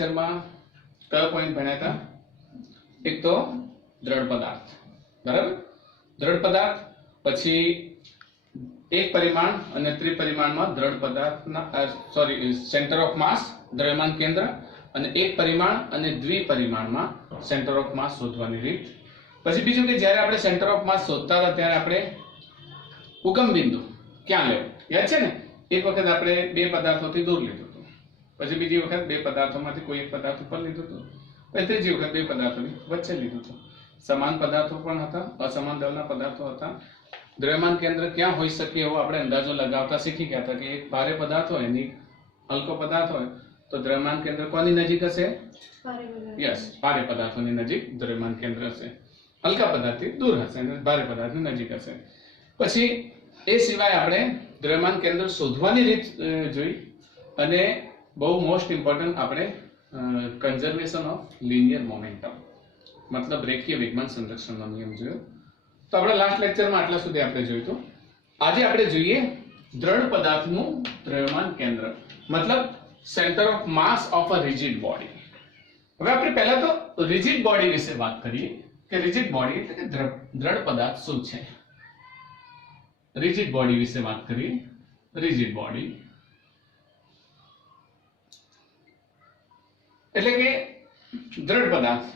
લેક્ચરમાં કયો પોઈન્ટ ભણ્યા હતા? એક તો દ્રઢ પદાર્થ, બરાબર? દ્રઢ પદાર્થ, પછી એક પરિમાણ અને ત્રિપરિમાણમાં દ્રઢ પદાર્થના સેન્ટર ઓફ માસ દ્રવ્યમાન કેન્દ્ર, અને એક પરિમાણ અને દ્વિપરિમાણમાં સેન્ટર ઓફ માસ શોધવાની રીત. પછી બીજું કે જ્યારે આપણે સેન્ટર ઓફ માસ શોધતા હતા ત્યારે આપણે ઉગમ બિંદુ ક્યાં લેવું યાદ છે ને? એક વખત આપણે બે પદાર્થોથી દૂર લીધું હતું, પછી બીજી વખત બે પદાર્થોમાંથી કોઈ એક પદાર્થ ઉપર લીધું હતું, પછી ત્રીજી વખત બે પદાર્થોની વચ્ચે લીધું હતું. સમાન પદાર્થો પણ હતા, અસમાન દળના પદાર્થો હતા. દ્રવ્યમાન કેન્દ્ર ક્યાં હોઈ શકે એવો આપણે અંદાજો લગાવતા શીખી ગયા હતા કે એક ભારે પદાર્થ હોય અને હલકો પદાર્થ હોય તો દ્રવ્યમાન કેન્દ્ર કોની નજીક હશે? યસ, ભારે પદાર્થોની નજીક દ્રવ્યમાન કેન્દ્ર હશે. હલકા પદાર્થથી દૂર હશે અને ભારે પદાર્થની નજીક હશે. પછી એ સિવાય આપણે દ્રવ્યમાન કેન્દ્ર શોધવાની રીત જોઈ, અને બહુ મોસ્ટ ઇમ્પોર્ટન્ટ આપણે કન્ઝર્વેશન ઓફ લિનિયર મોમેન્ટમ મતલબ રેખીય વેગમાન સંરક્ષણનો નિયમ જોયો. તો આપણા લાસ્ટ લેક્ચરમાં આટલા સુધી આપણે જોયું હતું. આજે આપણે જોઈએ દ્રઢ પદાર્થનું દ્રવ્યમાન કેન્દ્ર મતલબ centre of mass of a rigid body. હવે આપણે પહેલા તો રિજિડ બોડી વિશે વાત કરીએ કે રિજિડ બોડી એટલે કે દ્રઢ પદાર્થ શું છે. રિજિડ બોડી વિશે વાત કરીએ. રિજિડ બોડી એટલે કે દ્રઢ પદાર્થ.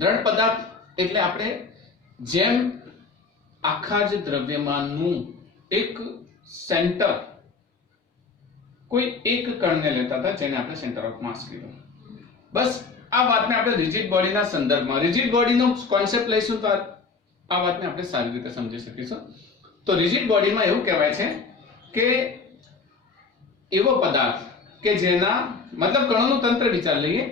દ્રઢ પદાર્થ એટલે આપણે જેમ આખા જ દ્રવ્યમાનનું એક સેન્ટર કોઈ એક કણને લેતા હતા જેને આપણે સેન્ટર ઓફ માસ કીધું. બસ આ વાતને આપણે રિજિડ બોડીના સંદર્ભમાં રિજિડ બોડીનો કોન્સેપ્ટ લઈશું તો આ વાતને આપણે સારી રીતે સમજી શકીશું. તો રિજિડ બોડીમાં એવું કહેવાય છે કે એવો પદાર્થ કે જેના મતલબ કણોનું તંત્ર વિચાર લઈએ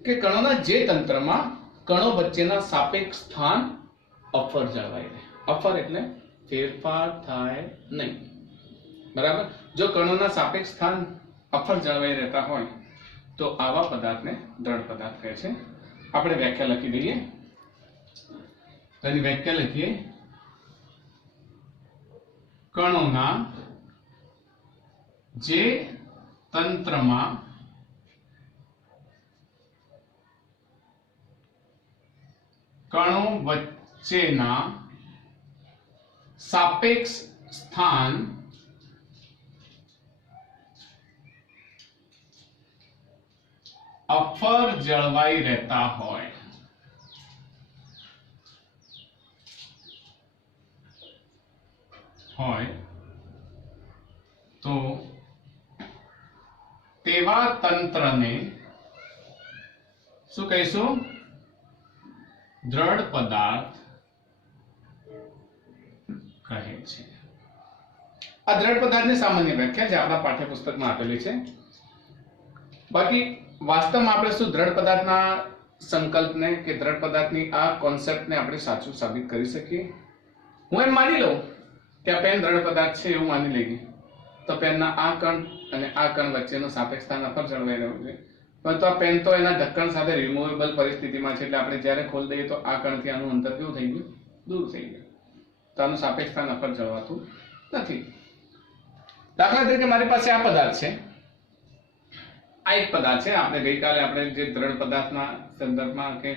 કે કણોના જે તંત્રમાં કણો વચ્ચેના સાપેક્ષ સ્થાન અફર જળવાઈ રહે. અફર એટલે ફેરફાર થાય નહીં, બરાબર? જો કણોના સાપેક્ષ સ્થાન અફર જળવાઈ રહેતા હોય તો આવા પદાર્થને દ્રઢ પદાર્થ કહે છે. આપણે વ્યાખ્યા લખી દઈએ. તેની વ્યાખ્યા લખીએ. કણોના જે તંત્રમાં કણો વચ્ચેના સાપેક્ષ સ્થાન અફર જળવાઈ રહેતા હોય તો તેવા તંત્રને શું કહીશું? દ્રઢ પદાર્થ કહે છે. આ દ્રઢ પદાર્થની સામાન્ય વ્યાખ્યા જે આપણા પાઠ્યપુસ્તકમાં આપેલી છે. બાકી વાસ્તવમાં આપણે શું દ્રઢ પદાર્થના સંકલ્પને કે દ્રઢ પદાર્થની આ કોન્સેપ્ટને આપણે સાચું સાબિત કરી શકીએ? હું એમ માની લઉં કે આ પેન દ્રઢ પદાર્થ છે એવું માની લઈએ તો પેનના આ કણ અને આ કણ વચ્ચેનું સાપેક્ષ સ્થાન અફર જળવાઈ રહ્યું છે. પરંતુ આ પેન તો એના ઢક્કણ સાથે રિમૂવેબલ પરિસ્થિતિમાં છે એટલે આપણે જ્યારે ખોલી દઈએ તો આ કણથી આનું અંતર કેવું થઈ ગયું? દૂર થઈ ગયું. તો આનું સાપેક્ષ સ્થાન અફર જળવાતું નથી. દાખલા તરીકે મારી પાસે આ પદાર્થ છે. આ એક પદાર્થ છે. આપણે ગઈકાલે આપણે જે દ્રઢ પદાર્થના સંદર્ભમાં કે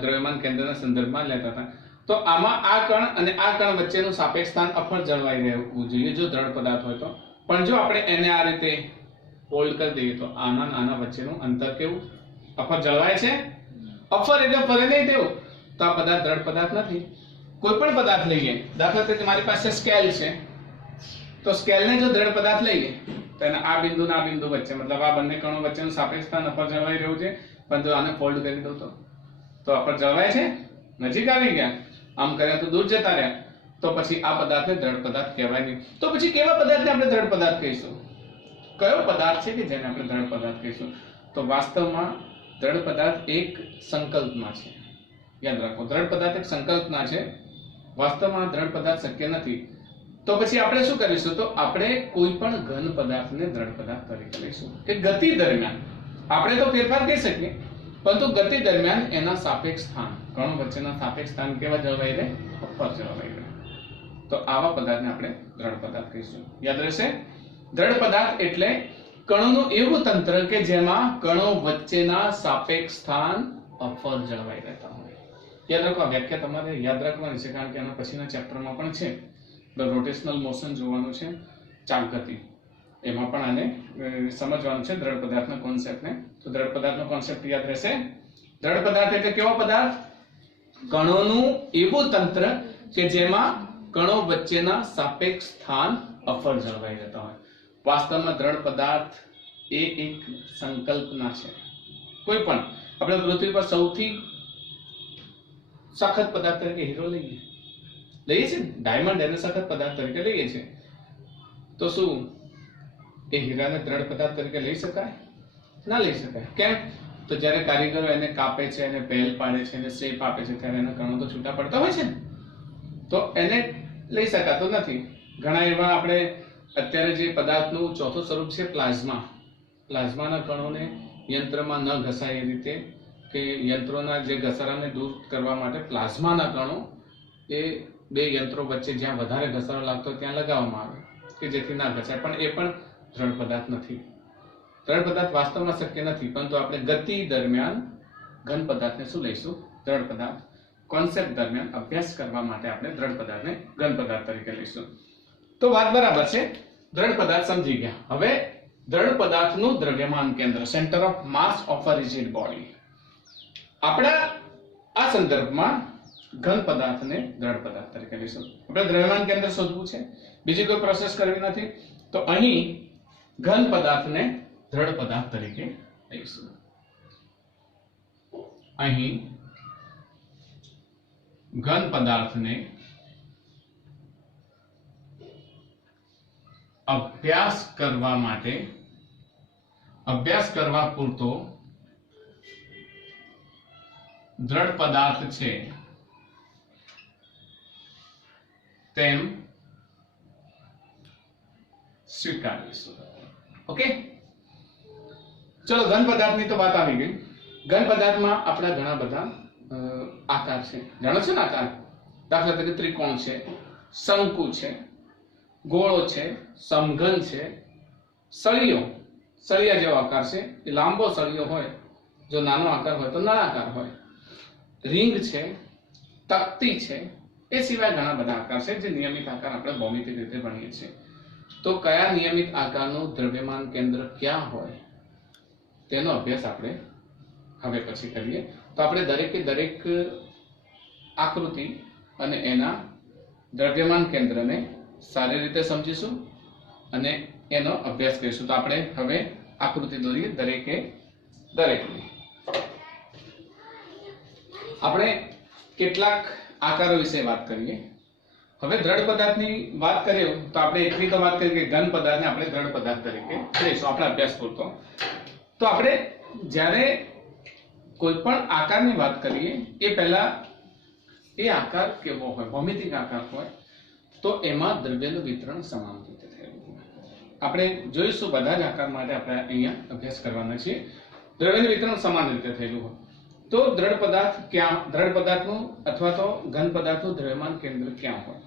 દ્રવ્યમાન કેન્દ્રના સંદર્ભમાં લેતા હતા તો આમાં આ કણ અને આ કણ વચ્ચેનું સાપેક્ષ સ્થાન અફર જળવાઈ રહેવું જોઈએ જો દ્રઢ પદાર્થ હોય તો. પણ જો આપણે એને આ રીતે હોલ્ડ કરી દઈએ તો આના આના વચ્ચેનું અંતર કેવું? અફર જળવાય છે. અફર એટલે ફરે નહીં તેવું. તો આ પદાર્થ દ્રઢ પદાર્થ નથી. કોઈ પણ પદાર્થ લઈએ, દાખલા તરીકે મારી પાસે સ્કેલ છે તો સ્કેલને જો દ્રઢ પદાર્થ લઈએ તો એના આ બિંદુ ના બિંદુ વચ્ચે મતલબ આ બંને કણો વચ્ચેનું સાપેક્ષ સ્થાન અફર જળવાઈ રહ્યું છે. પરંતુ આને ફોલ્ડ કરી દઉં તો અફર જળવાય છે? નજીક આવી ગયા. આમ કર્યા તો દૂર જતા રહ્યા. તો પછી આ પદાર્થને દ્રઢ પદાર્થ કહેવાય નહીં. તો પછી કેવા પદાર્થને આપણે દ્રઢ પદાર્થ કહીશું? કયો પદાર્થ છે કે જેને આપણે દ્રઢ પદાર્થ કહીશું? તો વાસ્તવમાં દ્રઢ પદાર્થ એક સંકલ્પના છે. યાદ રાખો, દ્રઢ પદાર્થ એક સંકલ્પના છે. વાસ્તવમાં દ્રઢ પદાર્થ શક્ય નથી. તો પછી આપણે શું કરીશું? તો આપણે કોઈ પણ ઘન પદાર્થને દ્રઢ પદાર્થ તરીકે લઈશું કે ગતિ દરમિયાન આપણે તો ફેરફાર કહી શકીએ પરંતુ ગતિ દરમિયાન એના સાપેક્ષ સ્થાન કણો વચ્ચેના સાપેક્ષ સ્થાન કેવા જળવાઈ રહે? અફર જળવાઈ રહે. તો આવા પદાર્થને આપણે દ્રઢ પદાર્થ કહીશું. યાદ રહેશે? દ્રઢ પદાર્થ એટલે કણોનું એવું તંત્ર કે જેમાં કણો વચ્ચેના સાપેક્ષ સ્થાન અફર જળવાઈ રહેતા હોય. યાદ રાખો, આ વ્યાખ્યા તમારે યાદ રાખવાની છે, કારણ કે આના પછીના ચેપ્ટરમાં પણ છે. રોટેશનલ મોશન જોવાનું છે, ચાલગતિ, એમાં પણ આને સમજવાનું છે દ્રઢ પદાર્થના કોન્સેપ્ટને. તો દ્રઢ પદાર્થનો કોન્સેપ્ટ યાદ રહેશે. દ્રઢ પદાર્થ એટલે કેવો પદાર્થ? કણોનું એવું તંત્ર કે જેમાં કણો વચ્ચેના સાપેક્ષ સ્થાન અફર જળવાઈ રહેતા હોય. વાસ્તવમાં દ્રઢ પદાર્થ એ એક સંકલ્પના છે. કોઈ પણ આપણે પૃથ્વી પર સૌથી સખત પદાર્થ તરીકે હીરો લઈએ છીએ, ડાયમંડ એને સખત પદાર્થ તરીકે લઈએ છીએ. તો શું એ હીરાને દ્રઢ પદાર્થ તરીકે લઈ શકાય? ના લઈ શકાય. કેમ? તો જ્યારે કારીગરો એને કાપે છે, એને પહેલ પાડે છે, એને શેપ આપે છે, ત્યારે એના કણો તો છૂટા પડતા હોય છે ને, તો એને લઈ શકાતો નથી. ઘણા એવા આપણે અત્યારે જે પદાર્થનું ચોથું સ્વરૂપ છે પ્લાઝમા, પ્લાઝમાના કણોને યંત્રમાં ન ઘસાય એ રીતે, કે યંત્રોના જે ઘસારાને દૂર કરવા માટે પ્લાઝમાના કણો એ બે યંત્રો વચ્ચે જ્યાં વધારે ઘસારો લાગતો હોય ત્યાં લગાવવામાં આવે કે જેથી ના ઘસાય. પણ એ પણ દ્રઢ પદાર્થ નથી. દ્રઢ પદાર્થ વાસ્તવમાં શક્ય નથી, પરંતુ આપણે ગતિ દરમિયાન ઘન પદાર્થને શું લઈશું? દ્રઢ પદાર્થ. કોન્સેપ્ટ દરમિયાન અભ્યાસ કરવા માટે આપણે દ્રઢ પદાર્થને ઘન પદાર્થ તરીકે લઈશું. તો વાત બરાબર છે, દ્રઢ પદાર્થ સમજી ગયા. હવે દ્રઢ પદાર્થનું દ્રવ્યમાન કેન્દ્ર, centre of mass of a rigid body. આપણા આ સંદર્ભમાં ઘન પદાર્થને દ્રઢ પદાર્થ તરીકે લઈશું. આપણે દ્રવ્યમાન કેન્દ્ર શોધવું છે, બીજી કોઈ પ્રોસેસ કરવી નથી. તો અહીં ઘન પદાર્થને દ્રઢ પદાર્થ તરીકે લઈશું. અહીં ઘન પદાર્થને અભ્યાસ કરવા પૂરતો દ્રઢ પદાર્થ છે તેમ સ્વીકારીશું. ઓકે, ચલો ઘન પદાર્થની તો વાત આવી ગઈ. ઘન પદાર્થમાં આપણા ઘણા બધા આકાર છે. જાણો છો ને આકાર? દાખલા તરીકે ત્રિકોણ છે, શંકુ છે, ગોળો છે, સમઘન છે, સળિયા જેવો આકાર છે. એ લાંબો સળિયો હોય, જો નાનો આકાર હોય તો નળાકાર હોય. રિંગ છે, તકતી છે, એ સિવાય ઘણા બધા આકાર છે જે નિયમિત આકાર આપણે ભૌમિતિક રીતે ભણીએ છીએ. તો કયા નિયમિત આકારનું દ્રવ્યમાન કેન્દ્ર ક્યાં હોય તેનો અભ્યાસ આપણે હવે પછી કરીએ. તો આપણે દરેકે દરેક આકૃતિ અને એના દ્રવ્યમાન કેન્દ્રને સારી રીતે સમજીશું અને એનો અભ્યાસ કરીશું. તો આપણે હવે આકૃતિ દોરીએ દરેકે દરેકની. આપણે કેટલાક આકારો વિશે વાત કરીએ. હવે દ્રઢ પદાર્થની વાત કરીએ તો આપણે એટલી તો વાત કરીએ કે ઘન પદાર્થને આપણે દ્રઢ પદાર્થ તરીકે લઈશું આપણા અભ્યાસ પૂરતો. તો આપણે જ્યારે કોઈ પણ આકારની વાત કરીએ એ પહેલા એ આકાર કેવો હોય, ભૌમિતિક આકાર હોય તો એમાં દ્રવ્યનું વિતરણ સમાન રીતે થયેલું હોય. આપણે જોઈશું બધા જ આકાર માટે આપણે અહીંયા અભ્યાસ કરવાના છીએ. દ્રવ્યનું વિતરણ સમાન રીતે થયેલું હોય તો દ્રઢ પદાર્થ ક્યાં, દ્રઢ પદાર્થનું અથવા તો ઘન પદાર્થનું દ્રવ્યમાન કેન્દ્ર ક્યાં હોય?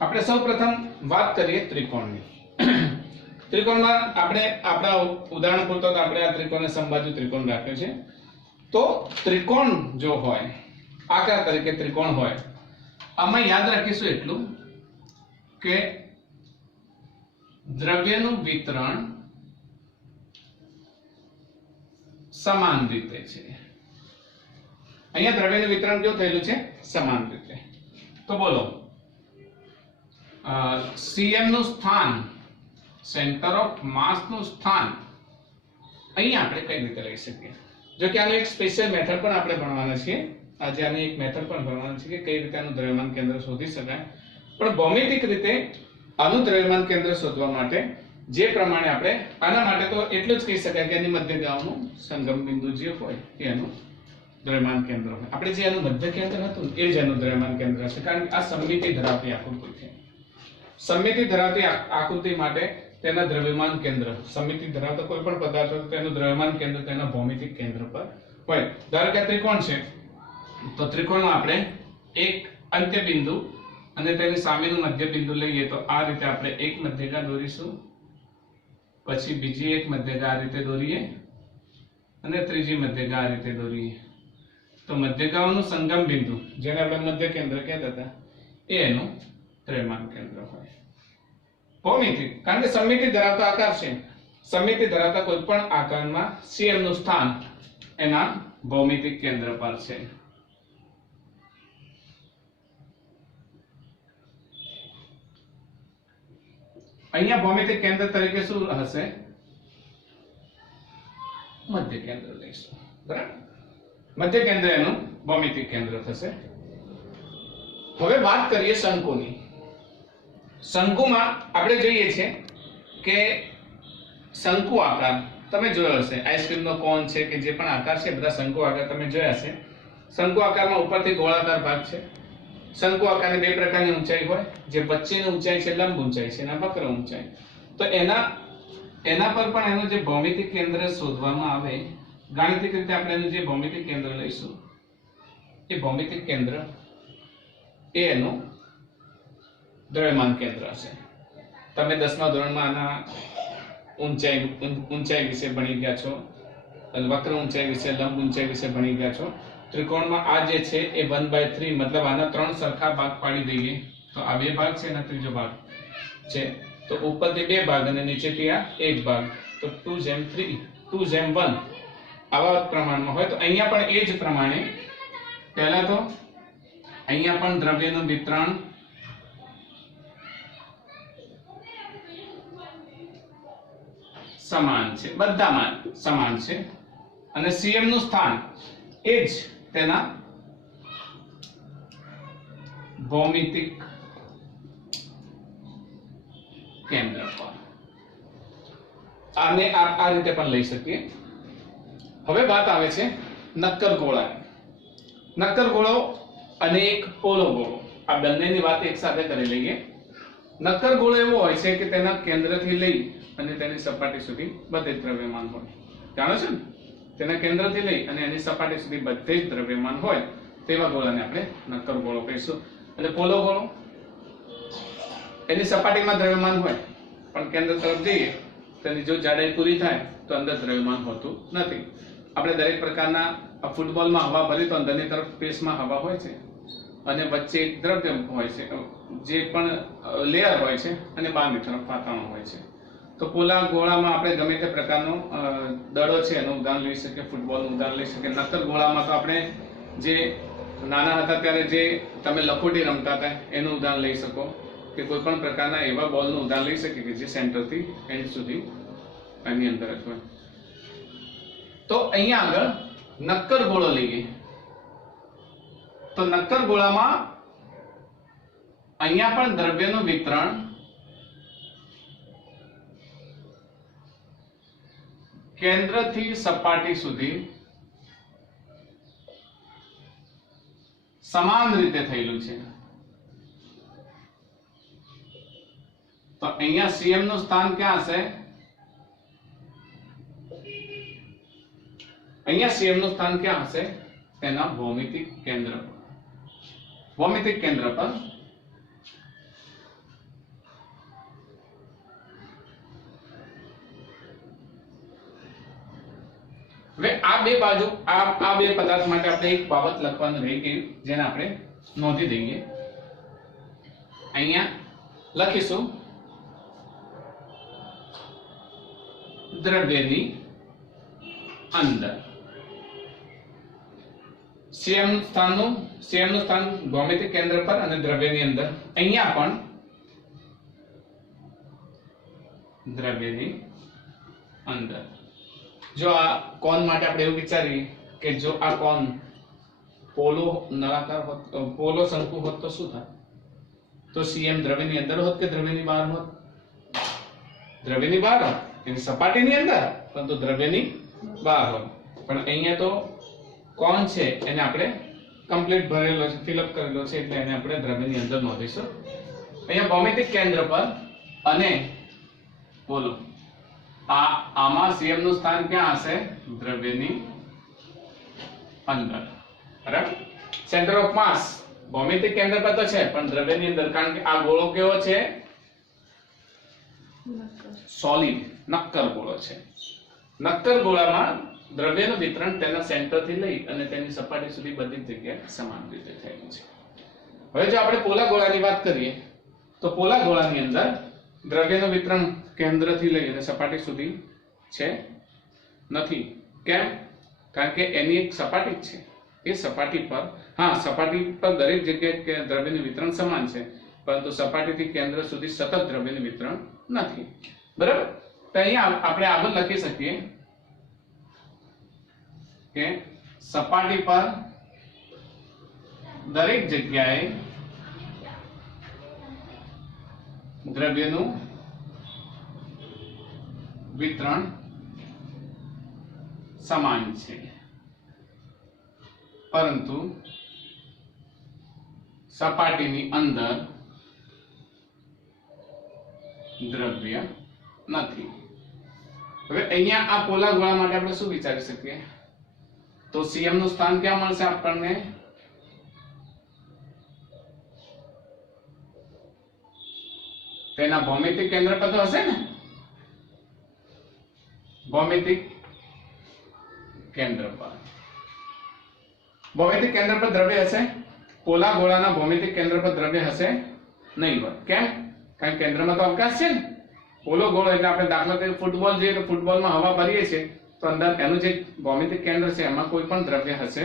આપણે સૌપ્રથમ વાત કરીએ ત્રિકોણની. ત્રિકોણમાં આપણે આપણા ઉદાહરણ પૂરતો આપણે આ ત્રિકોણને સમબાજુ ત્રિકોણ રાખ્યો છે. તો ત્રિકોણ જો હોય, આકાર તરીકે ત્રિકોણ હોય, આમાં યાદ રાખીશું એટલું કે દ્રવ્યનું વિતરણ સમાન રીતે છે. અહીંયા દ્રવ્યનું વિતરણ કેવું થયેલું છે? સમાન રીતે. તો બોલો, CM નું સ્થાન, સેન્ટર ઓફ માસ નું સ્થાન અહીંયા આપણે કઈ રીતે લઈ શકીએ? જો કે આનો એક સ્પેશિયલ મેથડ પણ આપણે ભણવાના છીએ. આજે આની એક મેથડ પણ ભણવાની છે કે કઈ રીતે આનું દ્રવ્યમાન કેન્દ્ર શોધી શકાય. પણ ભૌમિતિક રીતે આનું દ્રવ્યમાન કેન્દ્ર શોધવા માટે જે પ્રમાણે આપણે આના માટે તો એટલું જ કહી શકાય કે એની મધ્યગાનું સંગમ બિંદુ જે હોય એનું દ્રવ્યમાન કેન્દ્ર હોય. આપણે જે એનું મધ્ય કેન્દ્ર હતું એ જ એનું દ્રવ્યમાન કેન્દ્ર છે. કારણ કે આ સમમિતિ ધરાવતી આકૃતિ છે. સમમિતિ ધરાવતી આકૃતિ માટે તેના દ્રવ્યમાન કેન્દ્ર, સમમિતિ ધરાવતા કોઈ પણ પદાર્થ હોય તેનું દ્રવ્યમાન કેન્દ્ર તેના ભૌમિતિક કેન્દ્ર પર હોય. ધારો કે ત્રિકોણ છે તો ત્રિકોણમાં આપણે એક અંત્ય બિંદુ અને તેની સામેનું મધ્ય બિંદુ લઈએ તો આ રીતે આપણે એક મધ્યગા દોરીશું પછી બીજી એક મધ્યગા આ રીતે દોરીએ અને ત્રીજી મધ્યગા આ રીતે દોરીએ તો મધ્યગાઓનું સંગમ બિંદુ જેને આપણે મધ્ય કેન્દ્ર કહેતા હતા એ એનું દ્રવ્યમાન કેન્દ્ર હોય. ભૌમિતિક કારણ કે સમમિતિ ધરાવતો આકાર છે. સમમિતિ ધરાવતા કોઈ પણ આકારમાં CM નું સ્થાન એના ભૌમિતિક કેન્દ્ર પર છે. અહીંયા ભૌમિતિક કેન્દ્ર તરીકે શું હશે? મધ્ય કેન્દ્ર લઈશું. બરાબર, મધ્ય કેન્દ્ર એનું ભૌમિતિક કેન્દ્ર થશે. હવે વાત કરીએ શંકુની. શંકુમાં આપણે જોઈએ છે કે શંકુ આકાર તમે જોયો હશે, આઈસ્ક્રીમનો કોન છે કે જે પણ આકાર છે બધા શંકુ આકાર તમે જોયા હશે. શંકુ આકારમાં ઉપરથી ગોળાકાર ભાગ છે. શંકુ આકારની બે પ્રકારની ઊંચાઈ હોય, જે વચ્ચેની ઊંચાઈ છે લંબ ઊંચાઈ છે અને વક્ર ઊંચાઈ. તો એના પર પણ એનું જે ભૌમિતિક કેન્દ્ર શોધવામાં આવે, ગાણિતિક રીતે આપણે એનું જે ભૌમિતિક કેન્દ્ર લઈશું એ ભૌમિતિક કેન્દ્ર એ એનું દ્રવ્યમાન કેન્દ્ર હશે. તમે 10મા ધોરણમાં આના ઊંચાઈ વિશે ભણી ગયા છો, વક્ર ઊંચાઈ વિશે, લંબ ઊંચાઈ વિશે ભણી ગયા છો. ત્રિકોણમાં આ જે છે એ 1/3 મતલબ આના 3 સરખા ભાગ પાડી દઈએ તો આ 2 ભાગ છે અને ત્રીજો ભાગ છે, તો ઉપરથી 2 ભાગ અને નીચેથી આ 1 ભાગ, તો 2/3 2/1 આવા પ્રમાણમાં હોય. તો અહીંયા પણ એ જ પ્રમાણે પહેલા તો અહીંયા પણ દ્રવ્યનું વિતરણ સમાન છે, બધામાં સમાન છે અને CM નું સ્થાન એ જ તેના ભૌમિતિક કેન્દ્ર પર. આને આ રીતે પણ લઈ શકીએ. હવે વાત આવે છે નક્કર ગોળાની. નક્કર ગોળો અને એક પોલો ગોળો, આ બંનેની વાત એક સાથે કરી લઈએ. નક્કર ગોળો એવો હોય છે કે તેના કેન્દ્રથી લઈ અને તેની સપાટી સુધી બધે જ દ્રવ્યમાન હોય. જાણો છો ને, તેના કેન્દ્રથી લઈ અને એની સપાટી સુધી બધે જ દ્રવ્યમાન હોય તેવા ગોળાને આપણે નક્કર ગોળો કહીશું. અને પોલો ગોળો એની સપાટીમાં દ્રવ્યમાન હોય પણ કેન્દ્ર તરફ જઈએ તેની જો જાડાઈ પૂરી થાય તો અંદર દ્રવ્યમાન હોતું નથી. આપણે દરેક પ્રકારના ફૂટબોલમાં હવા ભરી તો અંદરની તરફ સ્પેસમાં હવા હોય છે અને વચ્ચે એક દ્રવ્ય હોય છે જે પણ લેયર હોય છે અને બહારની તરફ વાતાવરણ હોય છે. તો પોલા ગોળામાં આપણે ગમે તે પ્રકારનો દડો છે એનું ઉદાહરણ લઈ શકીએ, ફૂટબોલનું ઉદાહરણ લઈ શકીએ. નક્કર ગોળામાં તો આપણે જે નાના હતા ત્યારે જે તમે લખોટી રમતા હતા એનું ઉદાહરણ લઈ શકો, કે કોઈ પણ પ્રકારના એવા બોલનું ઉદાહરણ લઈ શકીએ કે જે સેન્ટરથી એન્ડ સુધી એની અંદર જ હોય. તો અહીંયા આગળ નક્કર ગોળો લઈએ તો નક્કર ગોળામાં અહીંયા પણ દ્રવ્યનું વિતરણ કેન્દ્રથી સપાટી સુધી સમાન રીતે થયેલું છે. તો અહીંયા CM નું સ્થાન ક્યાં હશે? અહીંયા CM નું સ્થાન ક્યાં હશે? તેના ભૌમિતિક કેન્દ્ર પર. ભૌમિતિક કેન્દ્ર પર હવે આ બે બાજુ આ બે પદાર્થ માટે આપણે એક બાબત લખવાનું રહી ગયું જેને આપણે નોંધી દઈએ. અહીંયા લખીશું દ્રવ્યની અંદર. CM નું સ્થાન ભૌમિતિક કેન્દ્ર પર અને દ્રવ્યની અંદર. અહીંયા પણ દ્રવ્યની અંદર. જો આ કોન માટે આપણે એવું વિચારીએ કે જો આ કોન પોલો નળાકાર હોત, પોલો શંકુ હોત તો શું થાય? તો CM દ્રવ્યની અંદર હોત કે દ્રવ્યની બહાર હોત? દ્રવ્યની બહાર હોત, એની સપાટીની અંદર, પરંતુ દ્રવ્યની બહાર હોત. પણ અહીંયા તો કોન છે એને આપણે કમ્પ્લીટ ભરેલો છે, ફિલઅપ કરેલો છે, એટલે એને આપણે દ્રવ્યની અંદર નોંધીશું. અહીંયા ભૌમિતિક કેન્દ્ર પર અને પોલો. આમાં CM નું સ્થાન ક્યાં હશે? દ્રવ્યની અંદર. બરાબર. સેન્ટર ઓફ માસ ભૌમિતિક કેન્દ્ર પર તો છે પણ દ્રવ્યની અંદર, કારણ કે આ ગોળો કેવો છે? સોલિડ. નક્કર ગોળો છે. નક્કર ગોળામાં દ્રવ્યનું વિતરણ તેના સેન્ટરથી લઈ અને તેની સપાટી સુધી બધી જગ્યાએ સમાન રીતે થયેલું છે. હવે જો આપણે પોલા ગોળાની વાત કરીએ તો પોલા ગોળાની અંદર દ્રવ્યનું વિતરણ કેન્દ્રથી લઈ અને સપાટી સુધી છે નથી. કેમ? કારણ કે એની એક સપાટી જ છે. એ સપાટી પર સપાટી પર દરેક જગ્યાએ દ્રવ્યનું વિતરણ સમાન છે, પરંતુ સપાટીથી કેન્દ્ર સુધી સતત દ્રવ્યનું વિતરણ નથી. બરાબર? તો અહીંયા આપણે આગળ લખી શકીએ કે સપાટી પર દરેક જગ્યાએ દ્રવ્યનું વિતરણ સમાન છે, પરંતુ સપાટીની અંદર દ્રવ્ય નથી. હવે અહીંયા આ પોલા ગોળા માટે આપણે શું વિચારી શકીએ? તો CM નું સ્થાન ક્યાં મળશે આપણને? તેના ભૌમિતિક કેન્દ્ર પર તો હશે ને. ભૌમિતિક કેન્દ્ર પર દ્રવ્ય હશે. પોલા ગોળાના ભૌમિતિક કેન્દ્ર પર દ્રવ્ય હશે નહીં હોય. કેમ? કારણ કેન્દ્રમાં તો અવકાશ છે ને. પોલો ગોળો એટલે આપણે દાખલા તરીકે ફૂટબોલ જોઈએ તો ફૂટબોલમાં હવા ભરીએ છીએ તો અંદર એનું જે ભૌમિતિક કેન્દ્ર છે એમાં કોઈ પણ દ્રવ્ય હશે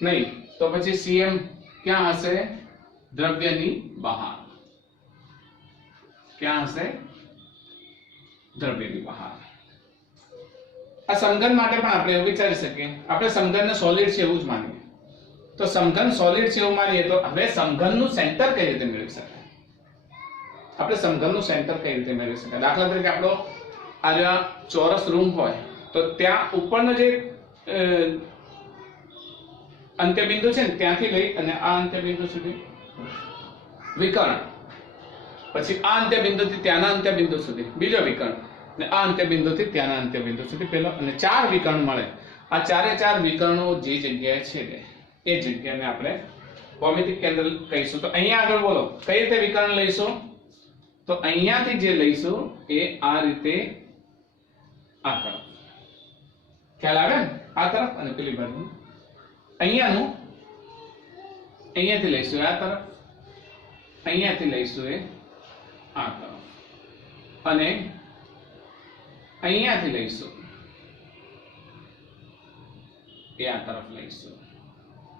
નહીં. તો પછી CM ક્યાં હશે? દ્રવ્યની બહાર. ક્યાં હશે? દ્રવ્યની બહાર. આ સમઘન માટે પણ આપણે એવું વિચારી શકીએ. આપણે સમઘનને સોલિડ છે એવું જ માનીએ. તો સમઘન સોલિડ છે એવું માનીએ તો હવે સમઘનનું સેન્ટર કઈ રીતે મેળવી શકાય? આપણે સમઘનનું સેન્ટર કઈ રીતે મેળવી શકાય? દાખલા તરીકે આપણો આ ચોરસ રૂમ હોય તો ત્યાં ઉપરનો જે અંત્યબિંદુ છે ને ત્યાંથી લઈ અને આ અંત્યબિંદુ સુધી વિકર્ણ, પછી આ અંત્યબિંદુથી ત્યાંના અંત્યબિંદુ સુધી બીજો વિકર્ણ, અને આ અંત્યબિંદુથી ત્યાંના અંત્યબિંદુ સુધી પેલો, અને 4 વિકર્ણ મળે. આ ચારે 4 વિકર્ણો જે જગ્યાએ છે એ જગ્યાને આપણે ભૌમિતિક કેન્દ્ર કહીશું. તો અહીંયા આગળ બોલો કઈ રીતે વિકર્ણ લઈશું? તો અહીંયાથી જે લઈશું એ આ રીતે આ તરફ. ખ્યાલ આવે ને? આ તરફ અને પેલી બાજુ અહીંયાનું અહીંયાથી લઈશું આ તરફ, અહીંયાથી લઈશું એ આ તરફ, અને અહીંયાથી લઈશું એ આ તરફ લઈશું.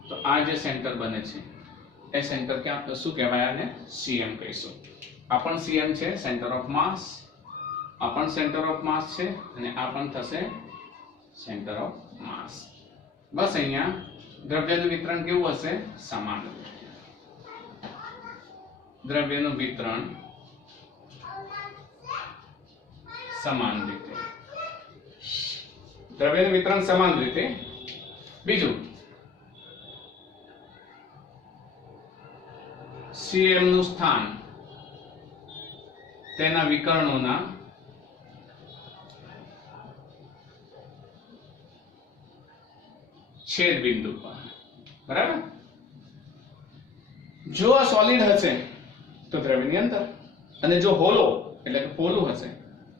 તો આ જે સેન્ટર બને છે એ સેન્ટર ક્યાં શું કહેવાય? આને CM કહીશું. આ પણ CM છે, સેન્ટર ઓફ માસ. આ પણ સેન્ટર ઓફ માસ છે અને આ પણ થશે સેન્ટર ઓફ માસ. બસ અહીંયા દ્રવ્યનું વિતરણ કેવું હશે? સમાન. દ્રવ્યનું વિતરણ સમાન રીતે. દ્રવ્યનું વિતરણ સમાન રીતે. બીજું, CM નું સ્થાન તેના વિકર્ણોના છેદ બિંદુ પર. બરાબર? જો આ સોલિડ હશે તો દ્રવ્યની અંદર, અને જો હોલો એટલે કે પોલું હશે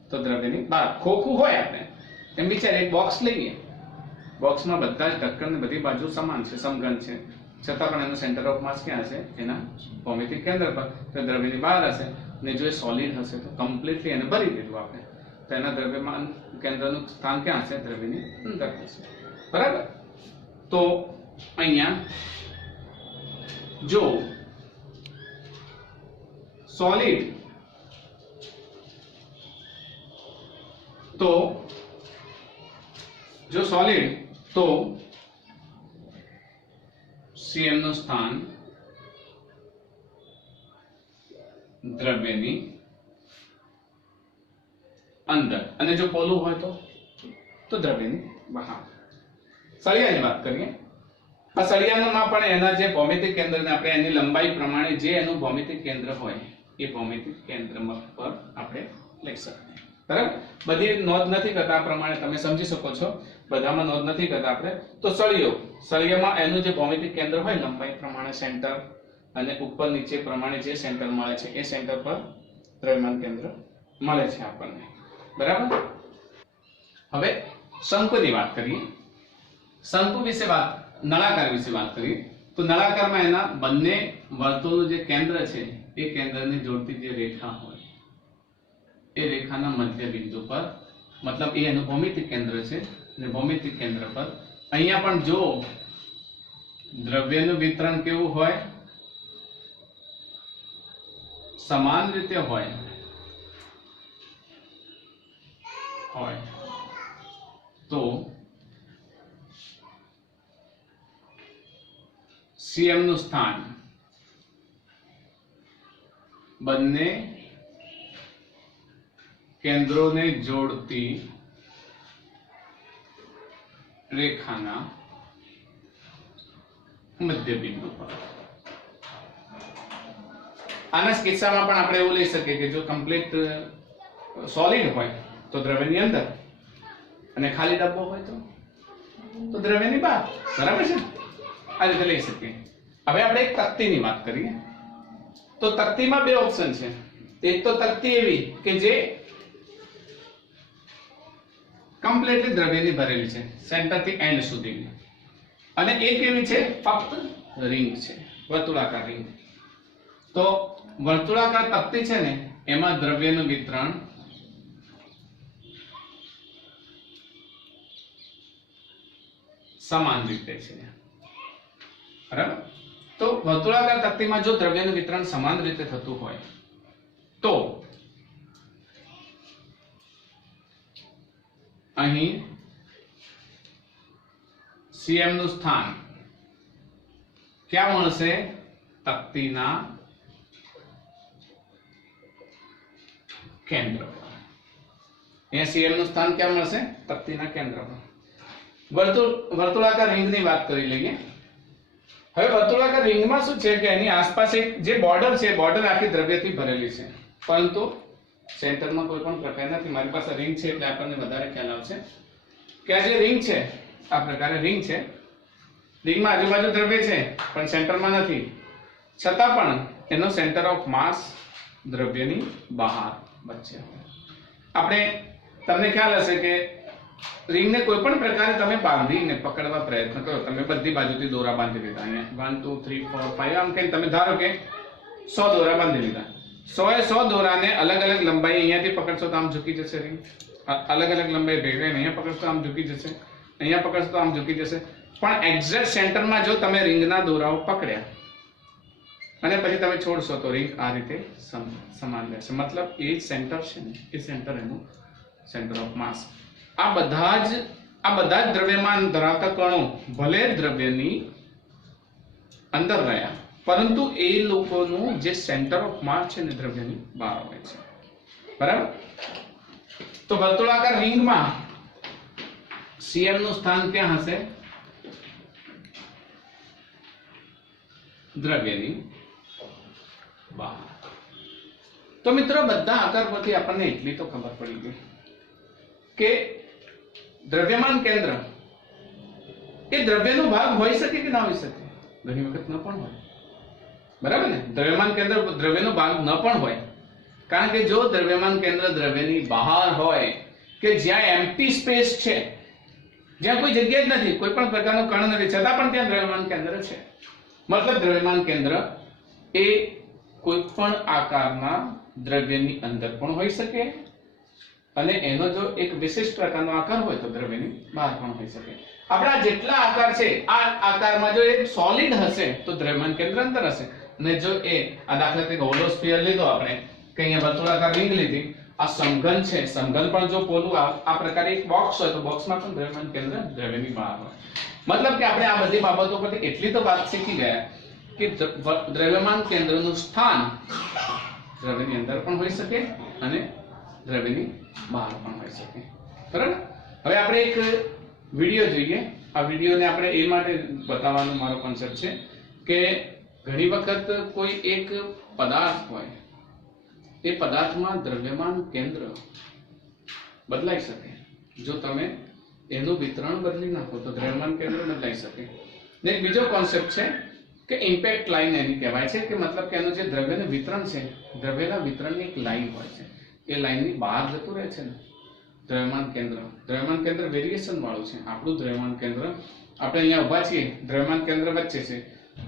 તો દ્રવ્યની બહાર. ખોખું હોય આપણે એમ વિચાર, એક બોક્સ લઈએ, બોક્સમાં બધા જ ઢક્કન બધી બાજુ સમાન છે, સમઘન છે, છતાં પણ એનો સેન્ટર ઓફ માસ ક્યાં હશે? એના ભૌમિતિક કેન્દ્ર પર. તો દ્રવ્યની બહાર હશે. અને જો એ સોલિડ હશે તો કમ્પ્લીટલી એને ભરી દીધું આપણે, તો એના દ્રવ્યમાન કેન્દ્રનું સ્થાન ક્યાં હશે? દ્રવ્યની અંદર હશે. બરાબર? તો અહીંયા જો સોલિડ તો CM નું સ્થાન દ્રવ્યની અંદર, અને જો પોલું હોય તો દ્રવ્યની બહાર. સળિયાની વાત કરીએ. આ સળિયામાં પણ એના જે ભૌમિતિક કેન્દ્રને આપણે એની લંબાઈ પ્રમાણે જે એનું ભૌમિતિક કેન્દ્ર હોય એ ભૌમિતિક કેન્દ્ર પર આપણે લઈ શકીએ. બરાબર? બધી નોંધ નથી કરતા, આ પ્રમાણે તમે સમજી શકો છો, બધામાં નોંધ નથી કરતા આપણે. તો સળિયામાં એનું જે ભૌમિતિક કેન્દ્ર હોય લંબાઈ પ્રમાણે સેન્ટર, અને ઉપર નીચે પ્રમાણે જે સેન્ટર મળે છે એ સેન્ટર પર દ્રવ્યમાન કેન્દ્ર મળે છે આપણને. બરાબર. હવે શંકુની વાત કરીએ. શંકુ વિશે નળાકાર વિશે વાત કરીએ તો નળાકારમાં એના બંને વર્તુળનું જે કેન્દ્ર છે એ કેન્દ્રને જોડતી જે રેખા હોય એ રેખાના મધ્ય બિંદુ પર, મતલબ એ એનું ભૌમિતિક કેન્દ્ર છે, અને ભૌમિતિક કેન્દ્ર પર અહીંયા પણ જો દ્રવ્યનું વિતરણ કેવું હોય, સમાન રીતે હોય તો CM નું સ્થાન બંને કેન્દ્રોને જોડતી રેખાના મધ્ય બિંદુ પર. આના કિસ્સામાં પણ આપણે એવું લઈ શકીએ કે જો કમ્પ્લીટ સોલિડ હોય તો દ્રવ્યની અંદર, અને ખાલી ડબ્બો હોય તો દ્રવ્યની બહાર. બરાબર છે, આ રીતે લઈ શકીએ. હવે આપણે એક તક્તીની વાત કરીએ તો તક્તીમાં બે ઓપ્શન છે. એક તો તક્તી એવી કે જે કમ્પ્લીટલી દ્રવ્યની ભરેલી છે સેન્ટર થી એન્ડ સુધીની, અને એક એવી છે ફક્ત રિંગ છે, વર્તુળાકાર રિંગ. તો વર્તુળાકાર તક્તી છે ને એમાં દ્રવ્યનું વિતરણ સમાન રીતે છે. બરાબર. તો વર્તુળાકાર તક્તીમાં જો દ્રવ્યનું વિતરણ સમાન રીતે થતું હોય તો અહીં CM નું સ્થાન ક્યાં મળશે? તક્તીના કેન્દ્ર પર. અહીંયા CM નું સ્થાન ક્યાં મળશે? તક્તીના કેન્દ્ર પર. વર્તુળાકાર રિંગની વાત કરી લઈએ. હવે વર્તુળાકાર રિંગમાં શું છે કે એની આસપાસ એક જે બોર્ડર છે, બોર્ડર આખી દ્રવ્યથી ભરેલી છે, પરંતુ સેન્ટરમાં કોઈ પણ પ્રકાર નથી. મારી પાસે રિંગ છે એટલે આપણને વધારે ખ્યાલ આવશે કે આ જે રિંગ છે, આ પ્રકારે રિંગ છે, રિંગમાં આજુબાજુ દ્રવ્ય છે પણ સેન્ટરમાં નથી, છતાં પણ એનો સેન્ટર ઓફ માસ દ્રવ્યની બહાર વચ્ચે હોય. આપણે તમને ખ્યાલ હશે કે રિંગને કોઈ પણ પ્રકારે તમે બાંધીને પકડવા પ્રયત્ન કરો, તમે બધી બાજુથી દોરા બાંધી લીધા, અહીંયા 1 2 3 4 5 આમ કઈ તમે ધારો કે 100 દોરા બાંધી લીધા, 100 દોરાને અલગ અલગ લંબાઈ અહીંયાથી પકડશો તો આમ ઝૂકી જશે રિંગ, અલગ અલગ લંબાઈ ભેગા અહીંયા પકડશો આમ ઝૂકી જશે, અહીંયા પકડશો તો આમ ઝૂકી જશે. પણ એક્ઝેક્ટ સેન્ટરમાં જો તમે રિંગના દોરાઓ પકડ્યા અને પછી તમે છોડશો તો રિંગ આ રીતે સમાન રહેશે. મતલબ એ સેન્ટર છે ને, એ સેન્ટર એનું સેન્ટર ઓફ માસ. આ બધા જ દ્રવ્યમાન ધરાવતા કણો ભલે દ્રવ્યની અંદર રહ્યા, પરંતુ એ લોકોનું જે સેન્ટર ઓફ માસ છે ને દ્રવ્યની બહાર હોય છે. બરાબર. તો વર્તુળાકાર રિંગમાં CM નું સ્થાન ક્યાં હશે? દ્રવ્યની બહાર. તો મિત્રો બધા આકાર પરથી આપણને એટલી તો ખબર પડી ગઈ કે દ્રવ્યમાન કેન્દ્ર એ દ્રવ્યનો ભાગ હોઈ શકે કે ના હોઈ શકે? ઘણી વખત ન પણ હોય. બરાબર ને? દ્રવ્યમાન કેન્દ્ર દ્રવ્યનો ભાગ ન પણ હોય, કારણ કે જો દ્રવ્યમાન કેન્દ્ર દ્રવ્યની બહાર હોય કે જ્યાં એમ્પ્ટી સ્પેસ છે, જ્યાં કોઈ જગ્યા જ નથી, કોઈ પણ પ્રકારનો કણ નથી, છતાં પણ ત્યાં દ્રવ્યમાન કેન્દ્ર છે. મતલબ દ્રવ્યમાન કેન્દ્ર એ કોઈ પણ આકારના દ્રવ્યની અંદર પણ હોઈ શકે, અને એનો જો એક વિશિષ્ટ પ્રકારનો આકાર હોય તો દ્રવ્યની બહાર પણ હોઈ શકે. આપણા જેટલા આકાર છે, આ આકારમાં જો એક સોલિડ હશે તો દ્રવ્યમાન કેન્દ્ર અંદર હશે, અને જો એ આ દાખલા તરીકે હોલો સ્ફિયર લીધો આપણે, કે અહીંયા વર્તુળાકાર રિંગ લીધી, આ સમઘન છે, સમઘન પણ જો પોલું આ પ્રકારે એક બોક્સ હોય તો બોક્સમાં પણ દ્રવ્યમાન કેન્દ્ર દ્રવ્યની બહાર હોય. મતલબ કે આપણે આ બધી બાબતો પરથી એટલી તો વાત શીખી ગયા કે દ્રવ્યમાન કેન્દ્રનું સ્થાન દ્રવ્યની અંદર પણ હોઈ શકે અને દ્રવ્યની બહાર પણ હોઈ શકે. બરાબર. હવે આપણે એક વિડિયો જોઈએ. આ વિડિયોને આપણે એ માટે બતાવવાનો મારો કોન્સેપ્ટ છે કે ઘણી વખત કોઈ એક પદાર્થ હોય, એ પદાર્થમાં દ્રવ્યમાન કેન્દ્ર બદલાઈ શકે. જો તમે એનું વિતરણ બદલી નાખો તો દ્રવ્યમાન કેન્દ્ર બદલાઈ શકે. ને એક બીજો કોન્સેપ્ટ છે કે ઇમ્પેક્ટ લાઇન એની કહેવાય છે, કે મતલબ કે એનું જે દ્રવ્યનું વિતરણ છે, દ્રવ્યના વિતરણની એક લાઇન હોય છે, એ લાઇનની બહાર જતું રહે છે ને દ્રવ્યમાન કેન્દ્ર વેરિએશન વાળું છે. આપણું દ્રવ્યમાન કેન્દ્ર આપણે અહીંયા ઊભા છીએ, દ્રવ્યમાન કેન્દ્ર વચ્ચે છે.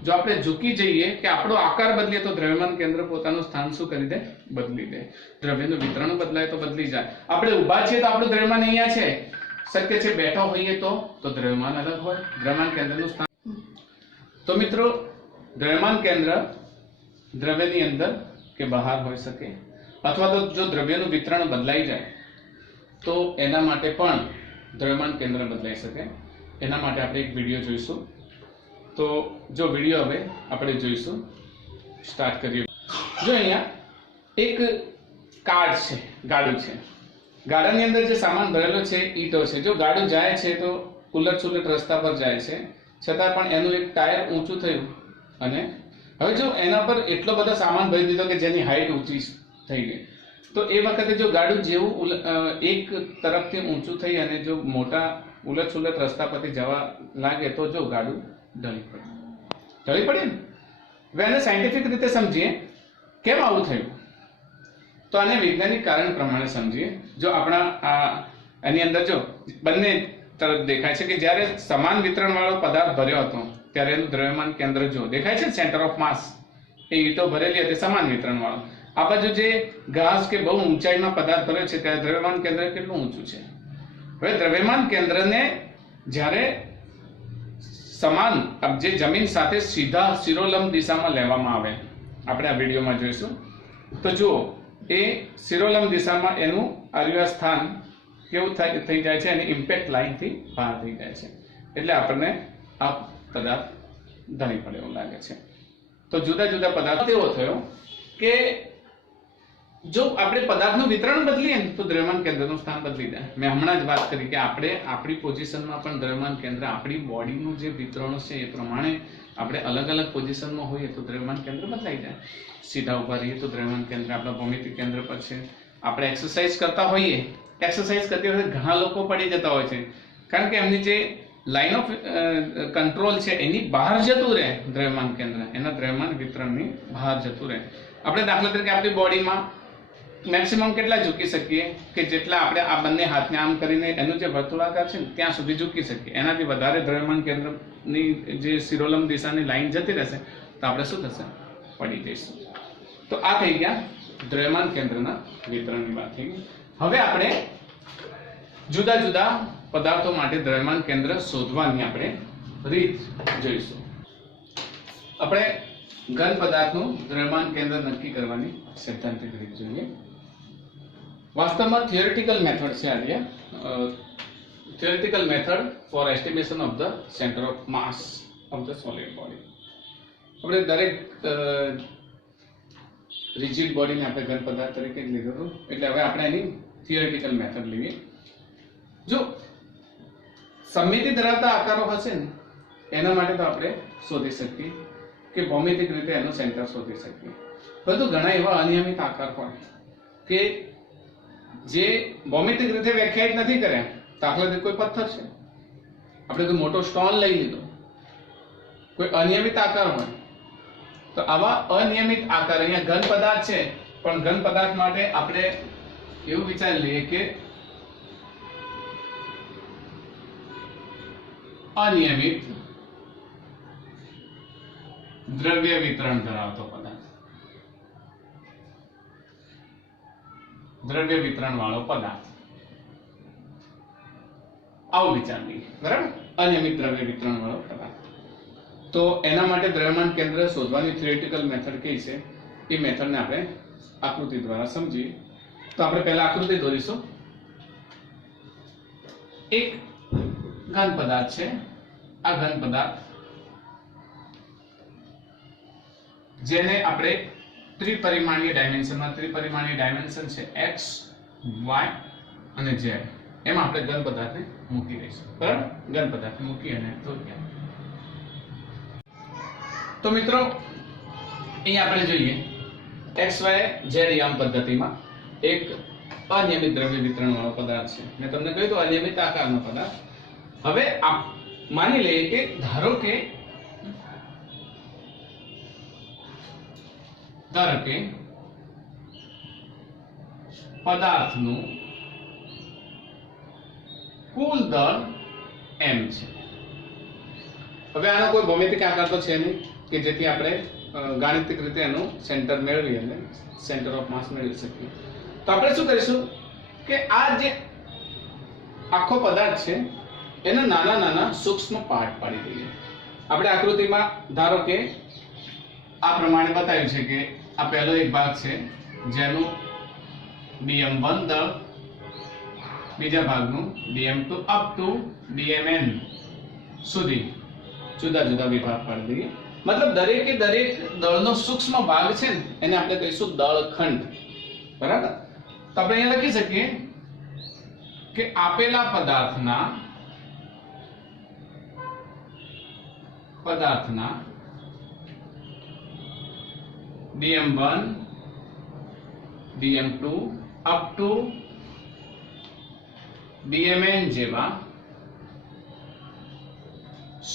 જો આપણે ઝૂકી જઈએ કે આપણો આકાર બદલીએ તો દ્રવ્યમાન કેન્દ્ર પોતાનું સ્થાન શું કરી દે? બદલી દે. દ્રવ્યનું વિતરણ બદલાય તો બદલી જાય. આપણે ઊભા છીએ તો આપણું દ્રવ્યમાન અહીંયા છે. શક્ય છે બેઠો હોઈએ તો દ્રવ્યમાન અલગ હોય. દ્રવ્યમાન કેન્દ્રનું સ્થાન. તો મિત્રો, દ્રવ્યમાન કેન્દ્ર દ્રવ્યની અંદર કે બહાર હોઈ શકે, અથવા તો જો દ્રવ્યનું વિતરણ બદલાઈ જાય તો એના માટે પણ દ્રવ્યમાન કેન્દ્ર બદલાઈ શકે. એના માટે આપણે એક વિડીયો જોઈશું. તો જો વિડીયો હવે આપણે જોઈશું, સ્ટાર્ટ કરીએ. જો અહીંયા એક કાર છે, ગાડું છે. ગાડાની અંદર જે સામાન ભરેલો છે ઈંટો છે. જો ગાડું જાય છે તો ઉલટ સુલટ રસ્તા પર જાય છે, છતાં પણ એનું એક ટાયર ઊંચું થયું અને હવે જો એના પર એટલો બધો સામાન ભરી દીધો કે જેની હાઈટ ઊંચી થઈ ગઈ, તો એ વખતે જો ગાડું જેવું એક તરફથી ઊંચું થઈ અને જો મોટા ઉલટ સુલટ રસ્તા પરથી જવા લાગે તો જો ગાડું ઢળી પડે ને. હવે આને સાયન્ટિફિક રીતે સમજીએ કેમ આવું થયું. તો આને વૈજ્ઞાનિક કારણ પ્રમાણે સમજીએ. જો આપણા એની અંદર જો બંને તરફ દેખાય છે કે જ્યારે સમાન વિતરણ વાળો પદાર્થ ભર્યો હતો ત્યારે એનું દ્રવ્યમાન કેન્દ્ર જો દેખાય છે, સેન્ટર ઓફ માસ એ ઈંટો ભરેલી હતી સમાન વિતરણ વાળો. આ બાજુ જે ઘાસ કે બહુ ઊંચાઈમાં પદાર્થ ભર્યો છે ત્યારે દ્રવ્યમાન કેન્દ્ર કેટલું ઊંચું છે. હવે દ્રવ્યમાન કેન્દ્રને જ્યારે સમાન જે જમીન સાથે સીધા શિરોલંબ દિશામાં લેવામાં આવે, આપણે આ વિડીયોમાં જોઈશું. તો જુઓ, એ શિરોલંબ દિશામાં એનું આર્ય સ્થાન કેવું થઈ જાય છે, એની ઇમ્પેક્ટ લાઇનથી બહાર થઈ જાય છે. એટલે આપણને આ પદાર્થ ઢળી પડે એવું લાગે છે. તો જુદા જુદા પદાર્થ એવો થયો કે જો આપણે પદાર્થનું વિતરણ બદલીએ ને તો દ્રવ્યમાન કેન્દ્રનું સ્થાન બદલી જાય. મેં હમણાં જ વાત કરી કે આપણે આપણી પોઝિશનમાં પણ દ્રવ્યમાન કેન્દ્ર આપણી બોડીનું જે વિતરણ છે એ પ્રમાણે આપણે અલગ અલગ પોઝિશનમાં હોઈએ તો દ્રવ્યમાન કેન્દ્ર બદલાઈ જાય. સીધા ઉભા રહીએ તો દ્રવ્યમાન કેન્દ્ર આપણા ભૌમિતિક કેન્દ્ર પર છે. આપણે એક્સરસાઇઝ કરતા હોઈએ, એક્સરસાઇઝ કરતી વખતે ઘણા લોકો પડી જતા હોય છે, કારણ કે એમની જે લાઇન ઓફ કંટ્રોલ છે એની બહાર જતું રહે દ્રવ્યમાન કેન્દ્ર, એના દ્રવ્યમાન વિતરણની બહાર જતું રહે. આપણે દાખલા તરીકે આપણી બોડીમાં મેક્સિમમ કેટલા ઝૂકી શકીએ કે જેટલા આપણે આ બંને હાથને આમ કરીને એનું જે વર્તુળાકાર છે ને ત્યાં સુધી ઝૂકી શકીએ. એનાથી વધારે દ્રવ્યમાન કેન્દ્રની જે શિરોલંબ દિશાની લાઈન જતી રહેશે તો આપણે શું થશે? પડી જઈશું. તો આ થઈ ગયા દ્રવ્યમાન કેન્દ્રના વિતરણની વાત થઈ ગઈ. હવે આપણે જુદા જુદા પદાર્થો માટે દ્રવ્યમાન કેન્દ્ર શોધવાની આપણે રીત જોઈશું. આપણે ઘન પદાર્થનું દ્રવ્યમાન કેન્દ્ર નક્કી કરવાની સૈદ્ધાંતિક રીત જોઈએ. વાસ્તવમાં થિયોરિટિકલ મેથડ છે આ theoretical method for estimation of the centre of mass of the solid body. આપણે દરેક રિજિડ બોડીને આપણે ઘન પદાર્થ તરીકે જ લીધું હતું, એટલે હવે આપણે એની થિયોરિટિકલ મેથડ લઈએ. જો સમમિતિ ધરાવતા આકારો હશે ને એના માટે તો આપણે શોધી શકીએ કે ભૌમિતિક રીતે એનું સેન્ટર શોધી શકીએ. પરંતુ ઘણા એવા અનિયમિત આકાર હોય કે જે ભૌમિતિક રીતે વ્યાખ્યાયિત નથી કર્યા. દાખલા તરીકે કોઈ પથ્થર છે, આપણે કોઈ મોટો સ્ટોન લઈ લીધો, કોઈ અનિયમિત આકાર હોય તો આવા અનિયમિત આકાર, અહીંયા ઘન પદાર્થ છે પણ ઘન પદાર્થ માટે આપણે એવું વિચારી લઈએ કે અનિયમિત દ્રવ્ય વિતરણ ધરાવતો પદાર્થ, દ્રવ્ય વિતરણ વાળો પદાર્થ, આવું વિચાર લઈએ. બરાબર? અનિયમિત દ્રવ્ય વિતરણ વાળો પદાર્થ. તો એના માટે દ્રવ્યમાન કેન્દ્ર શોધવાની થિયોરિટિકલ મેથડ કઈ છે એ મેથડને આપણે આકૃતિ દ્વારા સમજીએ. તો આપણે પહેલા આકૃતિ દોરીશું. એક ઘન પદાર્થ છે. આ ઘન પદાર્થ જેને આપણે ત્રિપરિમાણીય ડાયમેન્શનમાં, ત્રિપરિમાણીય ડાયમેન્શન છે x, y અને z, એમાં આપણે ઘન પદાર્થને મૂકી દઈશું. બરાબર? ઘન પદાર્થને મૂકી અને દોરીએ. તો મિત્રો, અહીંયા આપણે જોઈએ x, y, z યામ પદ્ધતિમાં એક અનિયમિત દ્રવ્ય વિતરણ વાળો પદાર્થ છે. મેં તમને કહ્યું તો અનિયમિત આકારનો પદાર્થ. હવે માની લઈએ કે ધારો કે પદાર્થનું કુલ દળ m છે. હવે આનો કોઈ ભૌમિતિક આકાર તો છે નહીં કે જેથી આપણે ગાણિતિક રીતે એનું સેન્ટર મેળવી અને સેન્ટર ઓફ માસ મેળવી શકીએ. તો આપણે શું કરીશું કે આ જે આખો પદાર્થ છે એના નાના નાના સૂક્ષ્મ પાર્ટ પાડી દઈએ. આપણે આકૃતિમાં ધારો કે આ પ્રમાણે બતાવ્યું છે કે આ પહેલો એક ભાગ છે જેનું dm1 દળ, બીજા ભાગનું dm2 અપ ટુ dmn સુધી જુદા જુદા વિભાગ પાડી દઈએ. મતલબ દરેકે દરેક દળનો સૂક્ષ્મ ભાગ છે ને એને આપણે કહીશું દળખંડ. બરાબર? તો આપણે અહીંયા લખી શકીએ કે આપેલા પદાર્થના dm1 dm2 up to dmn જેવા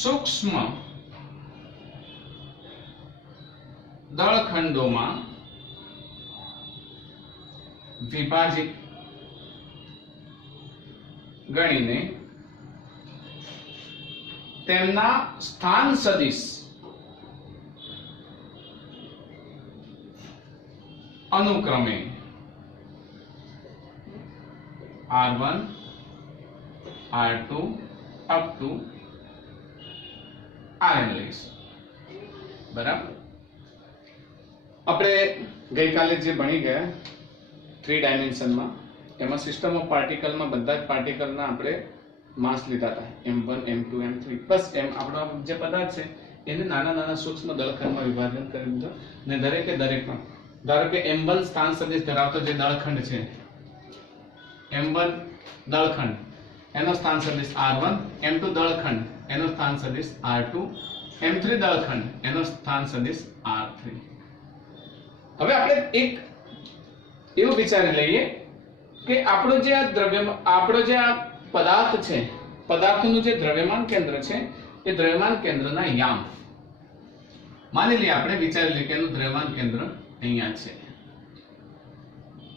સૂક્ષ્મ દળખંડોમાં વિભાજિત ગણીને તેમના સ્થાન સદિશ અનુક્રમે r1 r2 up to rn લઈશું. બરાબર? આપણે ગઈકાલે જે ભણી ગયા 3 ડાયમેન્શનમાં એમાં સિસ્ટમ ઓફ પાર્ટિકલમાં બધા જ પાર્ટિકલના આપણે માસ લીધા હતા m1 m2 m3 plus m આપણો જે પદાર્થ છે એને નાના નાના સૂક્ષ્મ દળખંડમાં વિભાજન કરી દીધો અને દરેકે દરેકમાં ધારો કે m1 સ્થાન સદિશ ધરાવતો જે દળખંડ છે m1 દળખંડ એનો સ્થાન સદિશ r1, m2 દળખંડ એનો સ્થાન સદિશ r2, m3 દળખંડ એનો સ્થાન સદિશ r3. હવે આપણે એક એવું વિચારી લઈએ કે આપણો જે આ પદાર્થ છે પદાર્થનું જે દ્રવ્યમાન કેન્દ્ર છે એ દ્રવ્યમાન કેન્દ્રના યામ માની લઈએ. આપણે વિચારી લઈએ કે એનું દ્રવ્યમાન કેન્દ્ર અહીંયા છે.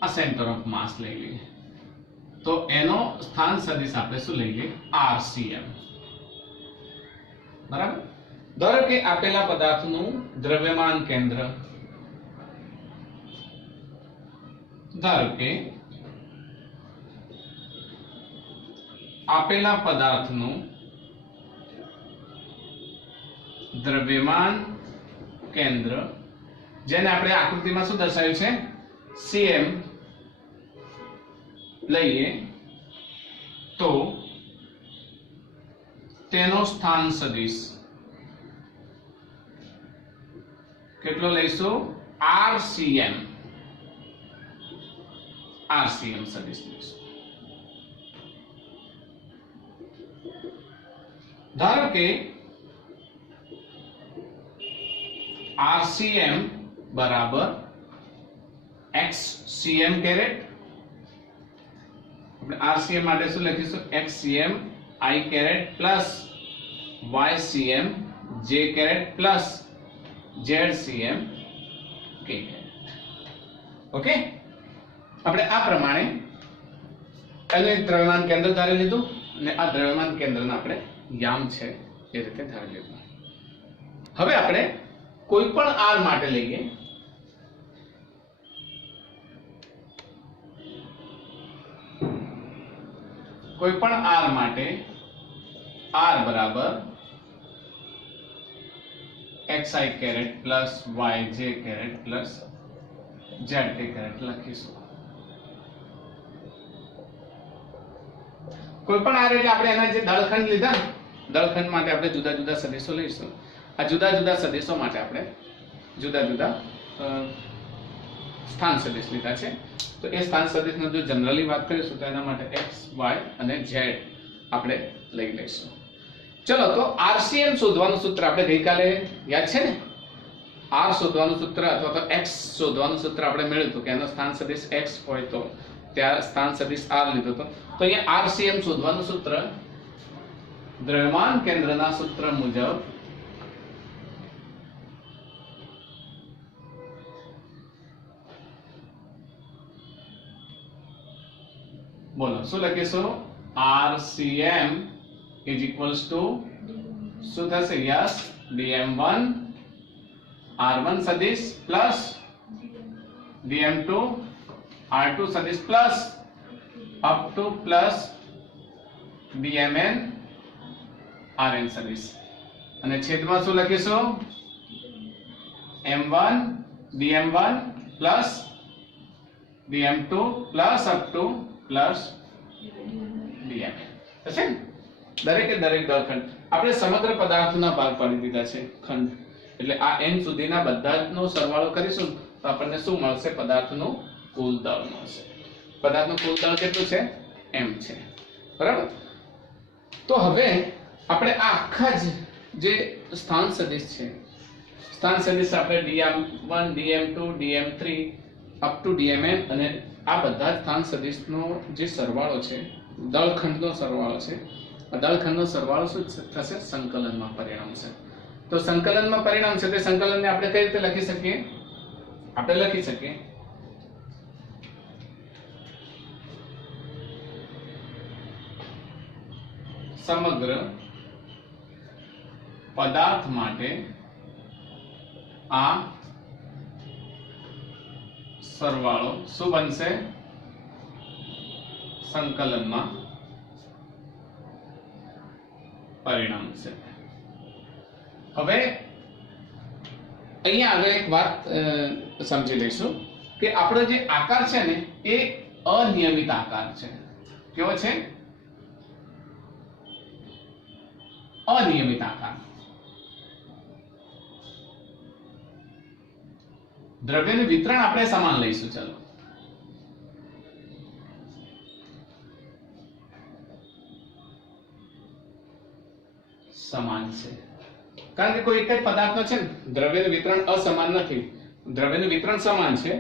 આ સેન્ટર ઓફ માસ લઈ લઈએ તો એનો સ્થાન સદિશ આપણે શું લઈ લઈએ rcm. બરાબર? ધારો કે આપેલા પદાર્થનું દ્રવ્યમાન કેન્દ્ર ધારો કે આપેલા પદાર્થનું દ્રવ્યમાન કેન્દ્ર જેને આપણે આકૃતિમાં શું દર્શાવ્યું છે cm લઈએ તો તેનો સ્થાન સદિશ કેટલો લઈશું rcm સદિશ લઈશું. ધારો કે rcm બરાબર xcm કેરેટ. આપણે rcm માટે શું લખીશું xcm I caret plus ycm j caret plus zcm k caret. Okay? આપણે આ પ્રમાણે એનું દ્રવ્યમાન કેન્દ્ર ધારી લીધું અને આ દ્રવ્યમાન કેન્દ્રના આપણે યામ છે એ રીતે ધારી લીધું. હવે આપણે કોઈ પણ r માટે લઈએ કોઈ પણ r માટે r બરાબર xi caret plus yj caret plus zk caret લખીશું. કોઈ પણ r એટલે આપણે એના જે દળખંડ લીધા દળખંડ માટે આપણે જુદા જુદા સદિશો લઈશું. આ જુદા જુદા સદિશો માટે આપણે જુદા જુદા સ્થાન સદિશ લીધા છે. તો એ સ્થાન સદિશનો જો જનરલી વાત કરીશું તો એના માટે x y અને z આપણે લઈ લઈશું. ચલો તો rcm શોધવાનું સૂત્ર આપણે ગઈકાલે યાદ છે ને r શોધવાનું સૂત્ર અથવા તો x શોધવાનું સૂત્ર આપણે મેળવ્યું હતું કે એનો સ્થાન સદિશ x હોય તો ત્યાં સ્થાન સદિશ r લીધો હતો. તો અહીંયા rcm શોધવાનું સૂત્ર દ્રવ્યમાન કેન્દ્રના સૂત્ર મુજબ બોલો શું લખીશું RCM ઇઝ ઇક્વલ્સ ટુ શું થશે? યસ, dm1 r1 સદિશ પ્લસ dm2 r2 સદિશ plus up to plus dmn rn સદિશ, અને છેદમાં શું લખીશું? m1 dm1 plus dm2 plus up to plus dmn. થશે ને? દરેકે દરેક દળખંડ આપણે સમગ્ર પદાર્થના ભાગ પાડી દીધા છે ખંડ, એટલે આ n સુધીના બધાનો સરવાળો કરીશું તો આપણને શું મળશે? પદાર્થનું કુલ દળ મળશે. પદાર્થનું કુલ દળ કેટલું છે? m છે. બરાબર? તો હવે આપણે આ આખા જે સ્થાન સદિશ છે, સ્થાન સદિશ આપણે dm1 dm2 dm3 up to dmn, અને આ બધા સ્થાન સદિશનો જે સરવાળો છે, દળખંડનો સરવાળો છે, આ દળખંડનો સરવાળો શું થશે? સંકલનમાં પરિણમશે. તો સંકલનમાં પરિણમશે તે સંકલનને આપણે કઈ રીતે લખી શકીએ? આપણે લખી શકીએ સમગ્ર પદાર્થ માટે આ સરવાળો શું બનશે? સંકલનમાં પરિણમશે. હવે અહીંયા આગળ એક વાત સમજી લઈશું કે આપણો જે આકાર છે ને એ અનિયમિત આકાર છે. કેવો છે? અનિયમિત આકાર. દ્રવ્યનું વિતરણ આપણે સમાન લઈશું. ચલો, સમાન છે, કારણ કે કોઈ એક જ પદાર્થનો છે ને દ્રવ્યનું વિતરણ અસમાન નથી. દ્રવ્યનું વિતરણ સમાન છે,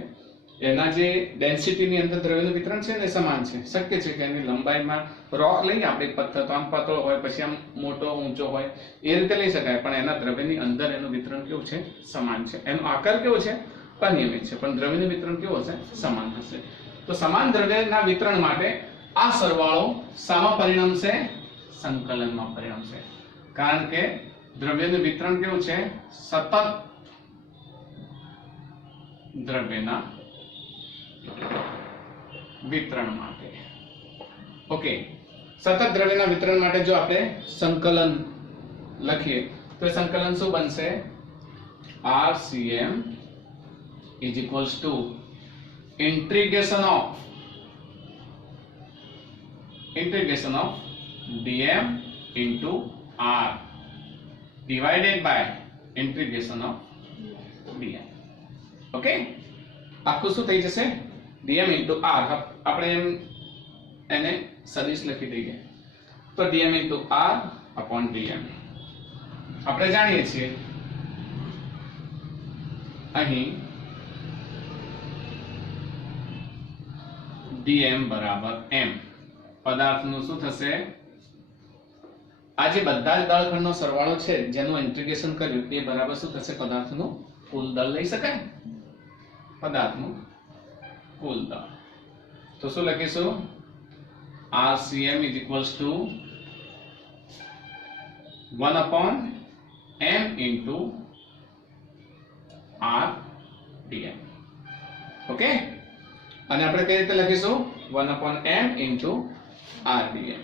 એના જે ડેન્સિટીની અંદર દ્રવ્યનું વિતરણ છે ને સમાન છે. શક્ય છે કે એની લંબાઈમાં રોક લઈએ આપણે, પથ્થર તો આમ પાતળો હોય પછી આમ મોટો ઊંચો હોય એ રીતે લઈ શકાય, પણ એના દ્રવ્યની અંદર એનું વિતરણ કેવું છે? સમાન છે. એનો આકાર કેવો છે? અનિયમિત છે, પણ દ્રવ્યનું વિતરણ કેવું હશે? સમાન હશે. તો સમાન દ્રવ્યના વિતરણ માટે આ સરવાળો શામાં પરિણમશે? સંકલનમાં પરિણમશે, કારણ કે દ્રવ્યનું વિતરણ કેવું છે? સતત દ્રવ્યના વિતરણ માટે. ઓકે, સતત દ્રવ્યના વિતરણ માટે જો આપણે સંકલન લખીએ તો સંકલન શું બનશે? RCM is equals to integration of dm into r divided by integration of dm. Okay, આખું શું થઈ જશે? dm into r. આપણે એને સદિશ લખી દઈએ તો dm into r upon dm. આપણે જાણીએ છીએ અહીં dm બરાબર m. પદાર્થનું શું થશે? આ જે બધા જ દળખંડનો સરવાળો છે જેનું ઇન્ટિગ્રેશન કર્યું એ બરાબર શું થશે? પદાર્થનું કુલ દળ લઈ શકાય. પદાર્થનું કુલ દળ. તો શું લખીશું? RCM is equals to 1 upon m into r dm. Okay, અને આપણે કઈ રીતે લખીશું? 1 upon m into r dm.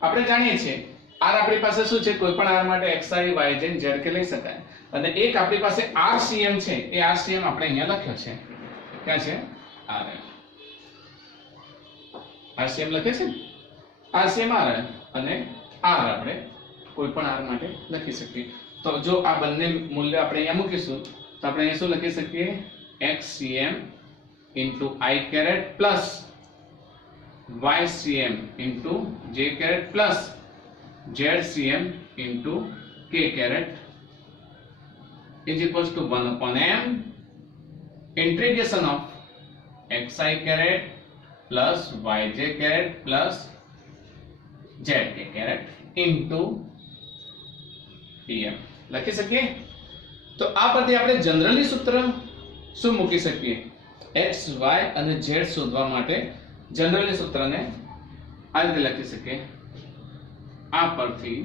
આપણે જાણીએ છીએ r આપણી પાસે શું છે? કોઈ પણ r માટે xi yj z કે લઈ શકાય, અને એક આપણી પાસે RCM છે. એ RCM આપણે અહીંયા લખ્યો છે. ક્યાં છે? rm. RCM લખે છે ને? RCM rm, અને r આપણે કોઈ પણ r માટે લખી શકીએ. તો જો આ બંને મૂલ્ય આપણે અહીંયા મૂકીશું તો આપણે અહીંયા શું લખી શકીએ? xcm into i caret plus ycm into j caret plus zcm into k caret is equals to 1 upon m integration of xi caret plus yj caret plus zk caret into dm લખી શકીએ. તો આ પરથી આપણે generally સૂત્ર શું મૂકી શકીએ? x y અને z શોધવા માટે જનરલી સૂત્રને આ રીતે લખી શકીએ આ પરથી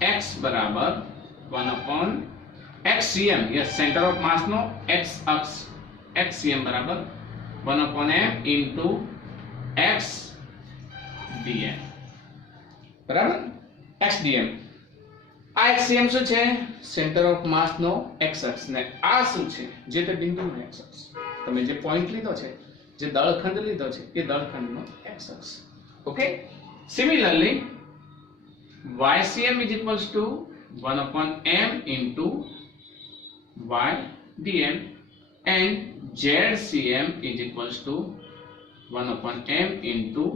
x બરાબર 1 xcm yes centre of mass નો x અક્ષ xcm બરાબર 1/m ઇન્ટુ x dm બરાબર x dm આ xcm શું છે સેન્ટર ઓફ માસ નો x અક્ષ ને આ શું છે જે તે બિંદુનો x અક્ષ તમે જે પોઈન્ટ લીધો છે જે દળખંડ લીધો છે એ દળખંડનો x અક્ષ okay similarly ycm is equals to 1/m into y dm and zcm is equals to 1/m into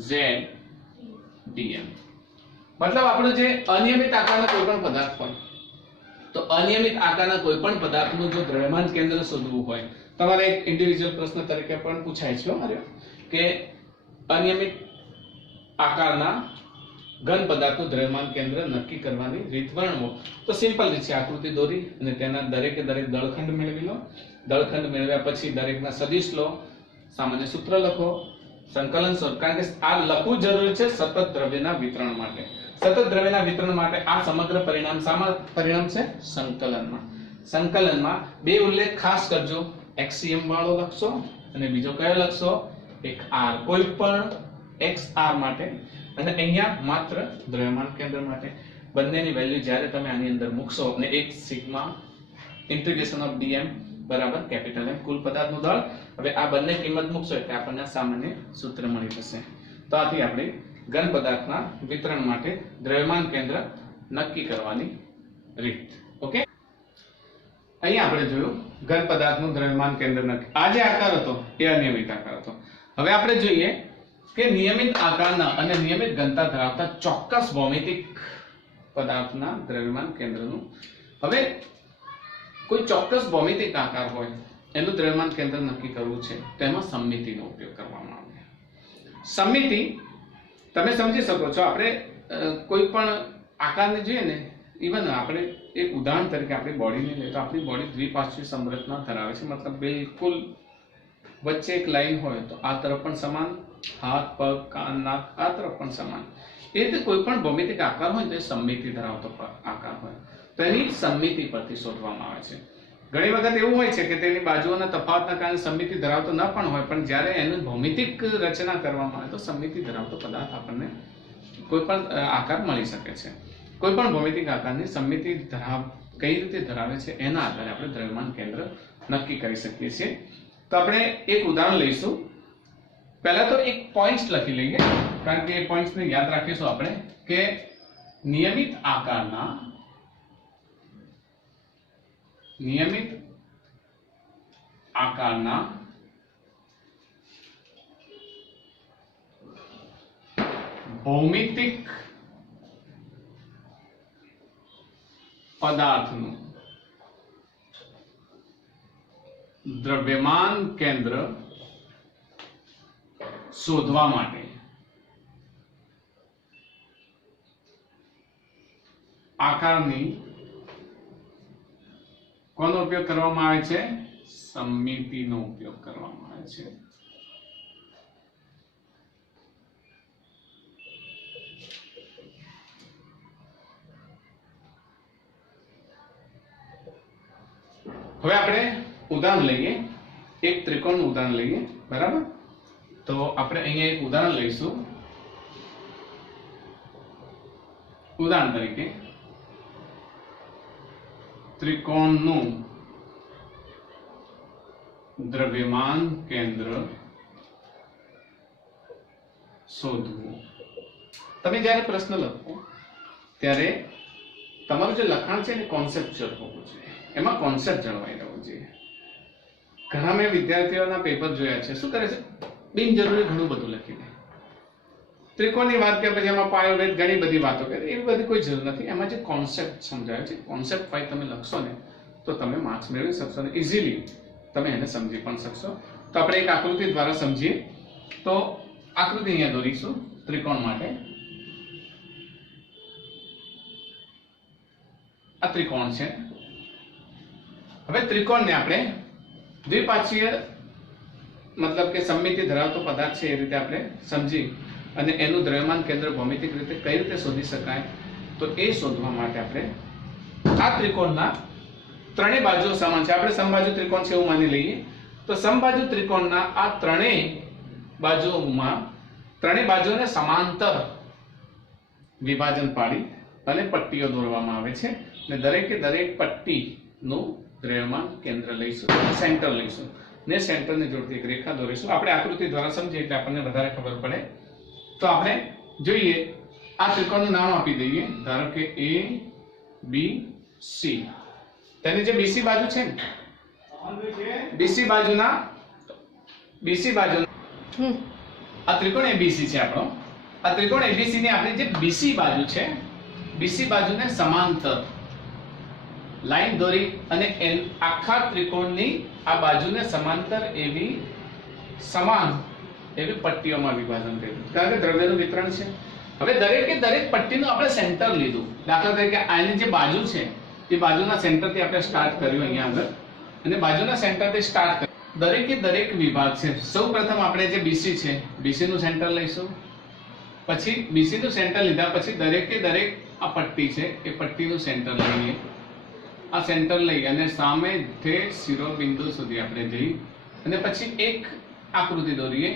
z dm मतलब આપણો જે અનિયમિત આકારના કોઈપણ પદાર્થ હોય તો અનિયમિત આકારના કોઈપણ પદાર્થનું જો દ્રવ્યમાન કેન્દ્ર શોધવું હોય તમારે એક ઇન્ડિવિડ્યુઅલ પ્રશ્ન તરીકે પણ પૂછાય છે મારે કે અનિયમિત આકારના ઘન પદાર્થનું દ્રવ્યમાન કેન્દ્ર નક્કી કરવાની રીત વર્ણવો તો સિમ્પલ રીત છે આકૃતિ દોરી અને તેના દરેકે દરેક દળખંડ મેળવી લો દળખંડ મેળવ્યા પછી દરેકના સદિશ લો સામાન્ય સૂત્ર લખો સંકલન શોધ કારણ કે આ લખવું જરૂરી છે સતત દ્રવ્યના વિતરણ માટે સતત દ્રવ્યના વિતરણ માટે આ સમગ્ર પરિણામ શામાં પરિણામ છે સંકલનમાં બે ઉલ્લેખ ખાસ કરજો xcm વાળો લખશો અને બીજો કયો લખશો એક r કોઈ પણ xr માટે અને અહીંયા માત્ર દ્રવ્યમાન કેન્દ્ર માટે બંનેની વેલ્યુ જ્યારે તમે આની અંદર મૂકશો અને એક સિગ્મા ઇન્ટિગ્રેશન ઓફ dm બરાબર કેપિટલ M કુલ પદાર્થનું દળ હવે આ બંને કિંમત મૂકશો એટલે આપણને સામાન્ય સૂત્ર મળી જશે તો આથી આપણે ઘન પદાર્થના વિતરણ માટે દ્રવ્યમાન કેન્દ્ર નક્કી કરવાની રીત ઓકે અહીંયા આપણે જોયું ઘન પદાર્થનું દ્રવ્યમાન કેન્દ્ર નક્કી આ જે આકાર હતો એ અનિયમિત આકાર હતો હવે આપણે જોઈએ કે નિયમિત આકારના અને નિયમિત ઘનતા ધરાવતા ચોક્કસ ભૌમિતિક પદાર્થના દ્રવ્યમાન કેન્દ્રનું હવે કોઈ ચોક્કસ ભૌમિતિક આકાર હોય એનું દ્રવ્યમાન કેન્દ્ર નક્કી કરવું છે તેમાં સમમિતિનો ઉપયોગ કરવામાં આવે સમમિતિ તમે સમજી શકો છો આપણે કોઈ પણ આકારને જોઈએ ને ઇવન આપણે એક ઉદાહરણ તરીકે આપણી બોડીને લઈએ તો આપણી બોડી દ્વિપાર્શ્વીય સંરચના ધરાવે છે મતલબ બિલકુલ વચ્ચે એક લાઈન હોય તો આ તરફ પણ સમાન હાથ પગ કાન નાક આ તરફ પણ સમાન એ રીતે કોઈ પણ ભૌમિતિક આકાર હોય તો એ સમમિતિ ધરાવતો આકાર હોય તેની સમમિતિ પરથી શોધવામાં આવે છે ઘણી વખત એવું હોય છે કે તેની બાજુઓના તફાવતના કારણે સમમિતિ ધરાવતો ન પણ હોય પણ જ્યારે એનું ભૌમિતિક રચના કરવામાં આવે તો સમમિતિ ધરાવતો પદાર્થ આપણને કોઈ પણ આકાર મળી શકે છે કોઈ પણ ભૌમિતિક આકારની સમમિતિ કઈ રીતે ધરાવે છે એના આધારે આપણે દ્રવ્યમાન કેન્દ્ર નક્કી કરી શકીએ છીએ તો આપણે એક ઉદાહરણ લઈશું પહેલા તો એક પોઈન્ટ્સ લખી લઈએ કારણ કે એ પોઈન્ટ્સને યાદ રાખીશું આપણે કે નિયમિત આકારના ભૌમિતિક પદાર્થનું દ્રવ્યમાન કેન્દ્ર શોધવા માટે આકારની કોનો ઉપયોગ કરવામાં આવે છે સમમિતિનો ઉપયોગ કરવામાં આવે છે હવે આપણે ઉદાહરણ લઈએ એક ત્રિકોણનું ઉદાહરણ લઈએ બરાબર તો આપણે અહીંયા એક ઉદાહરણ લઈશું ઉદાહરણ તરીકે ત્રિકોણનું દ્રવ્યમાન કેન્દ્ર શોધવું તમે જ્યારે પ્રશ્ન લખો ત્યારે તમારું જે લખાણ છે એ કોન્સેપ્ચ્યુઅલ હોવું જોઈએ એમાં કોન્સેપ્ટ જળવાઈ રહેવો જોઈએ ઘણા મેં વિદ્યાર્થીઓના પેપર જોયા છે શું કરે છે બિનજરૂરી ઘણું બધું લખી દે ત્રિકોણની વાત કરે પછી એમાં પાયો વેદ ઘણી બધી વાતો કરે એવી બધી કોઈ જરૂર નથી એમાં જે કોન્સેપ્ટ સમજાય છે કોન્સેપ્ટ વાઇઝ તમે લખશો ને તો તમે માર્ક્સ મેળવી શકશો ને ઇઝીલી તમે એને સમજી પણ શકશો તો આપણે એક આકૃતિ દ્વારા સમજીએ તો આકૃતિ અહીંયા દોરીશું ત્રિકોણ માટે આ ત્રિકોણ છે હવે ત્રિકોણને આપણે દ્વિપાર્શ્વીય મતલબ કે સમમિતિ ધરાવતો પદાર્થ છે એ રીતે આપણે સમજી અને એનું દ્રવ્યમાન કેન્દ્ર ભૌમિતિક રીતે કઈ રીતે શોધી શકાય, તો એ શોધવા માટે આપણે આ ત્રિકોણના ત્રણેય બાજુઓ સમાન છે. આપણે સમબાજુ ત્રિકોણ છે એવું માની લઈએ. તો સમબાજુ ત્રિકોણના આ ત્રણેય બાજુઓમાં ત્રણેય બાજુઓને સમાંતર વિભાજન પાડી અને પટ્ટીઓ દોરવામાં આવે છે અને દરેકે દરેક પટ્ટીનું દ્રવ્યમાન કેન્દ્ર લઈશું, સેન્ટર લઈશું ને સેન્ટરને જોડતી એક રેખા દોરીશું. આપણે આકૃતિ દ્વારા સમજીએ એટલે આપણને વધારે ખબર પડે. તો આપણે જોઈએ આ ત્રિકોણનું નામ આપી દઈએ, ધારો કે A B C. તેની જે BC બાજુ છે ને, BC બાજુના આ ત્રિકોણ ABC છે આપણો. આ ત્રિકોણ ABC ની આપણી જે BC બાજુ છે, BC બાજુને સમાંતર લાઈન દોરી અને આખા ત્રિકોણની આ બાજુને સમાંતર એવી સમાન એવી પટ્ટીઓમાં વિભાજન કર્યું, કારણ કે દ્રવ્યનું વિતરણ છે. હવે દરેકે દરેક પટ્ટીનું આપણે સેન્ટર લીધું. દાખલા તરીકે આની જે બાજુ છે એ બાજુના સેન્ટરથી આપણે સ્ટાર્ટ કર્યું અહીંયા આગળ, અને બાજુના સેન્ટરથી સ્ટાર્ટ કર્યું. દરેકે દરેક વિભાગ છે. સૌપ્રથમ આપણે જે BC છે, BC નું સેન્ટર લઈશું. પછી BC નું સેન્ટર લીધા પછી દરેકે દરેક આ પટ્ટી છે એ પટ્ટીનું સેન્ટર લઈએ. આ સેન્ટર લઈ અને સામે ઠેઠ શિરોબિંદુ સુધી આપણે જઈ અને પછી એક આકૃતિ દોરીએ,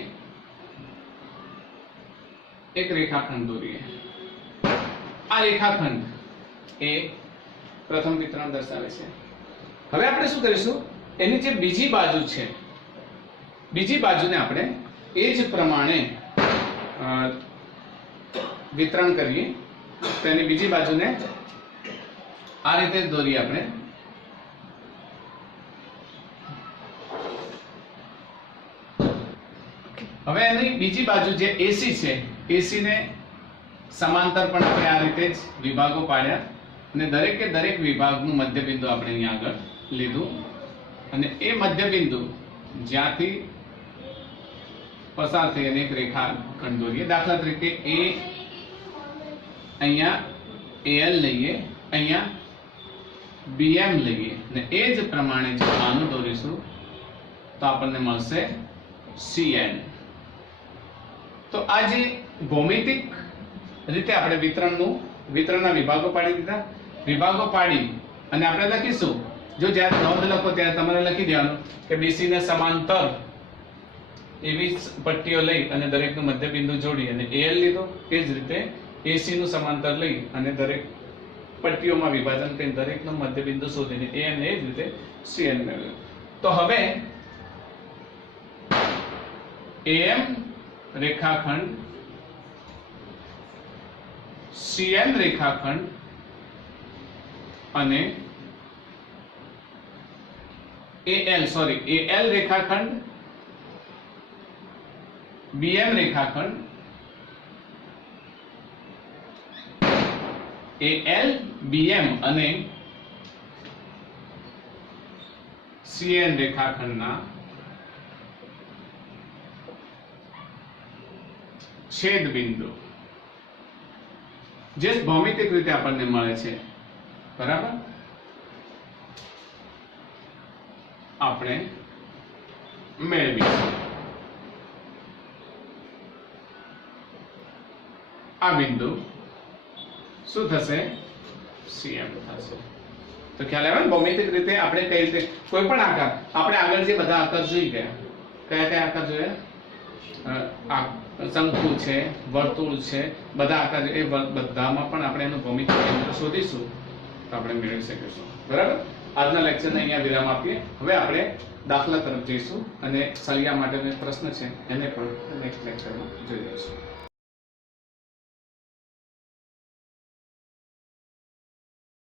એક રેખાખંડ દોરીએ. આ રેખાખંડ એ પ્રથમ વિતરણ દર્શાવે છે. હવે આપણે શું કરીશું, એની જે બીજી બાજુ છે, બીજી બાજુને આપણે એ જ પ્રમાણે વિતરણ કરીએ. તેની બીજી બાજુને આ રીતે દોરીએ આપણે. હવે એની બીજી બાજુ જે AC છે, AC ને સમાંતર પણ આપણે આ રીતે જ વિભાગો પાડ્યા અને દરેકે દરેક વિભાગનું મધ્યબિંદુ આપણે અહીંયા આગળ લીધું અને એ મધ્યબિંદુ જ્યાંથી પસાર થઈ અને એક રેખાખંડ દોરીએ. દાખલા તરીકે અહીંયા AL લઈએ, અહીંયા BM લઈએ અને એ જ પ્રમાણે જો આનું દોરીશું તો આપણને મળશે CN. તો આ જે ભૌમિતિક રીતે આપણે વિતરણના વિભાગો પાડી દીધા. વિભાગો પાડી અને આપણે લખીશું, જો જ્યારે નોંધ લખો ત્યારે તમારે લખી દેવાનું કે BC ને સમાંતર એવી પટ્ટીઓ લઈ અને દરેકનું મધ્યબિંદુ જોડી અને AL લીધો. એ જ રીતે AC નું સમાંતર લઈ અને દરેક પટ્ટીઓમાં વિભાજન કરી દરેકનું મધ્યબિંદુ શોધીને AM ને એ જ રીતે CN મેળવ્યું. તો હવે AM રેખાખંડ, CN રેખાખંડ અને AL રેખાખંડ, BM રેખાખંડ, AL, BM અને CN રેખાખંડના છેદ બિંદુ જે ભૌમિતિક રીતે આપણને મળે છે, બરાબર, આપણે મેળવીશું. આ બિંદુ શું થશે? CM થશે. તો ખ્યાલ આવે ને ભૌમિતિક રીતે આપણે કઈ રીતે કોઈ પણ આકાર, આપણે આગળ જે બધા આકાર જોઈ ગયા, કયા કયા આકાર જોયા? શંકુ છે, વર્તુળ છે, બધા આકાર, એ બધામાં પણ આપણે એનું ભૌમિતિક કેન્દ્ર શોધીશું તો આપણે મેળવી શકીશું. બરાબર. આજના લેક્ચરને અહીંયા વિરામ આપીએ. હવે આપણે દાખલા તરફ જઈશું અને સળિયા માટેનો એક પ્રશ્ન છે એને પણ નેક્સ્ટ લેક્ચરમાં જોઈ લઈશું.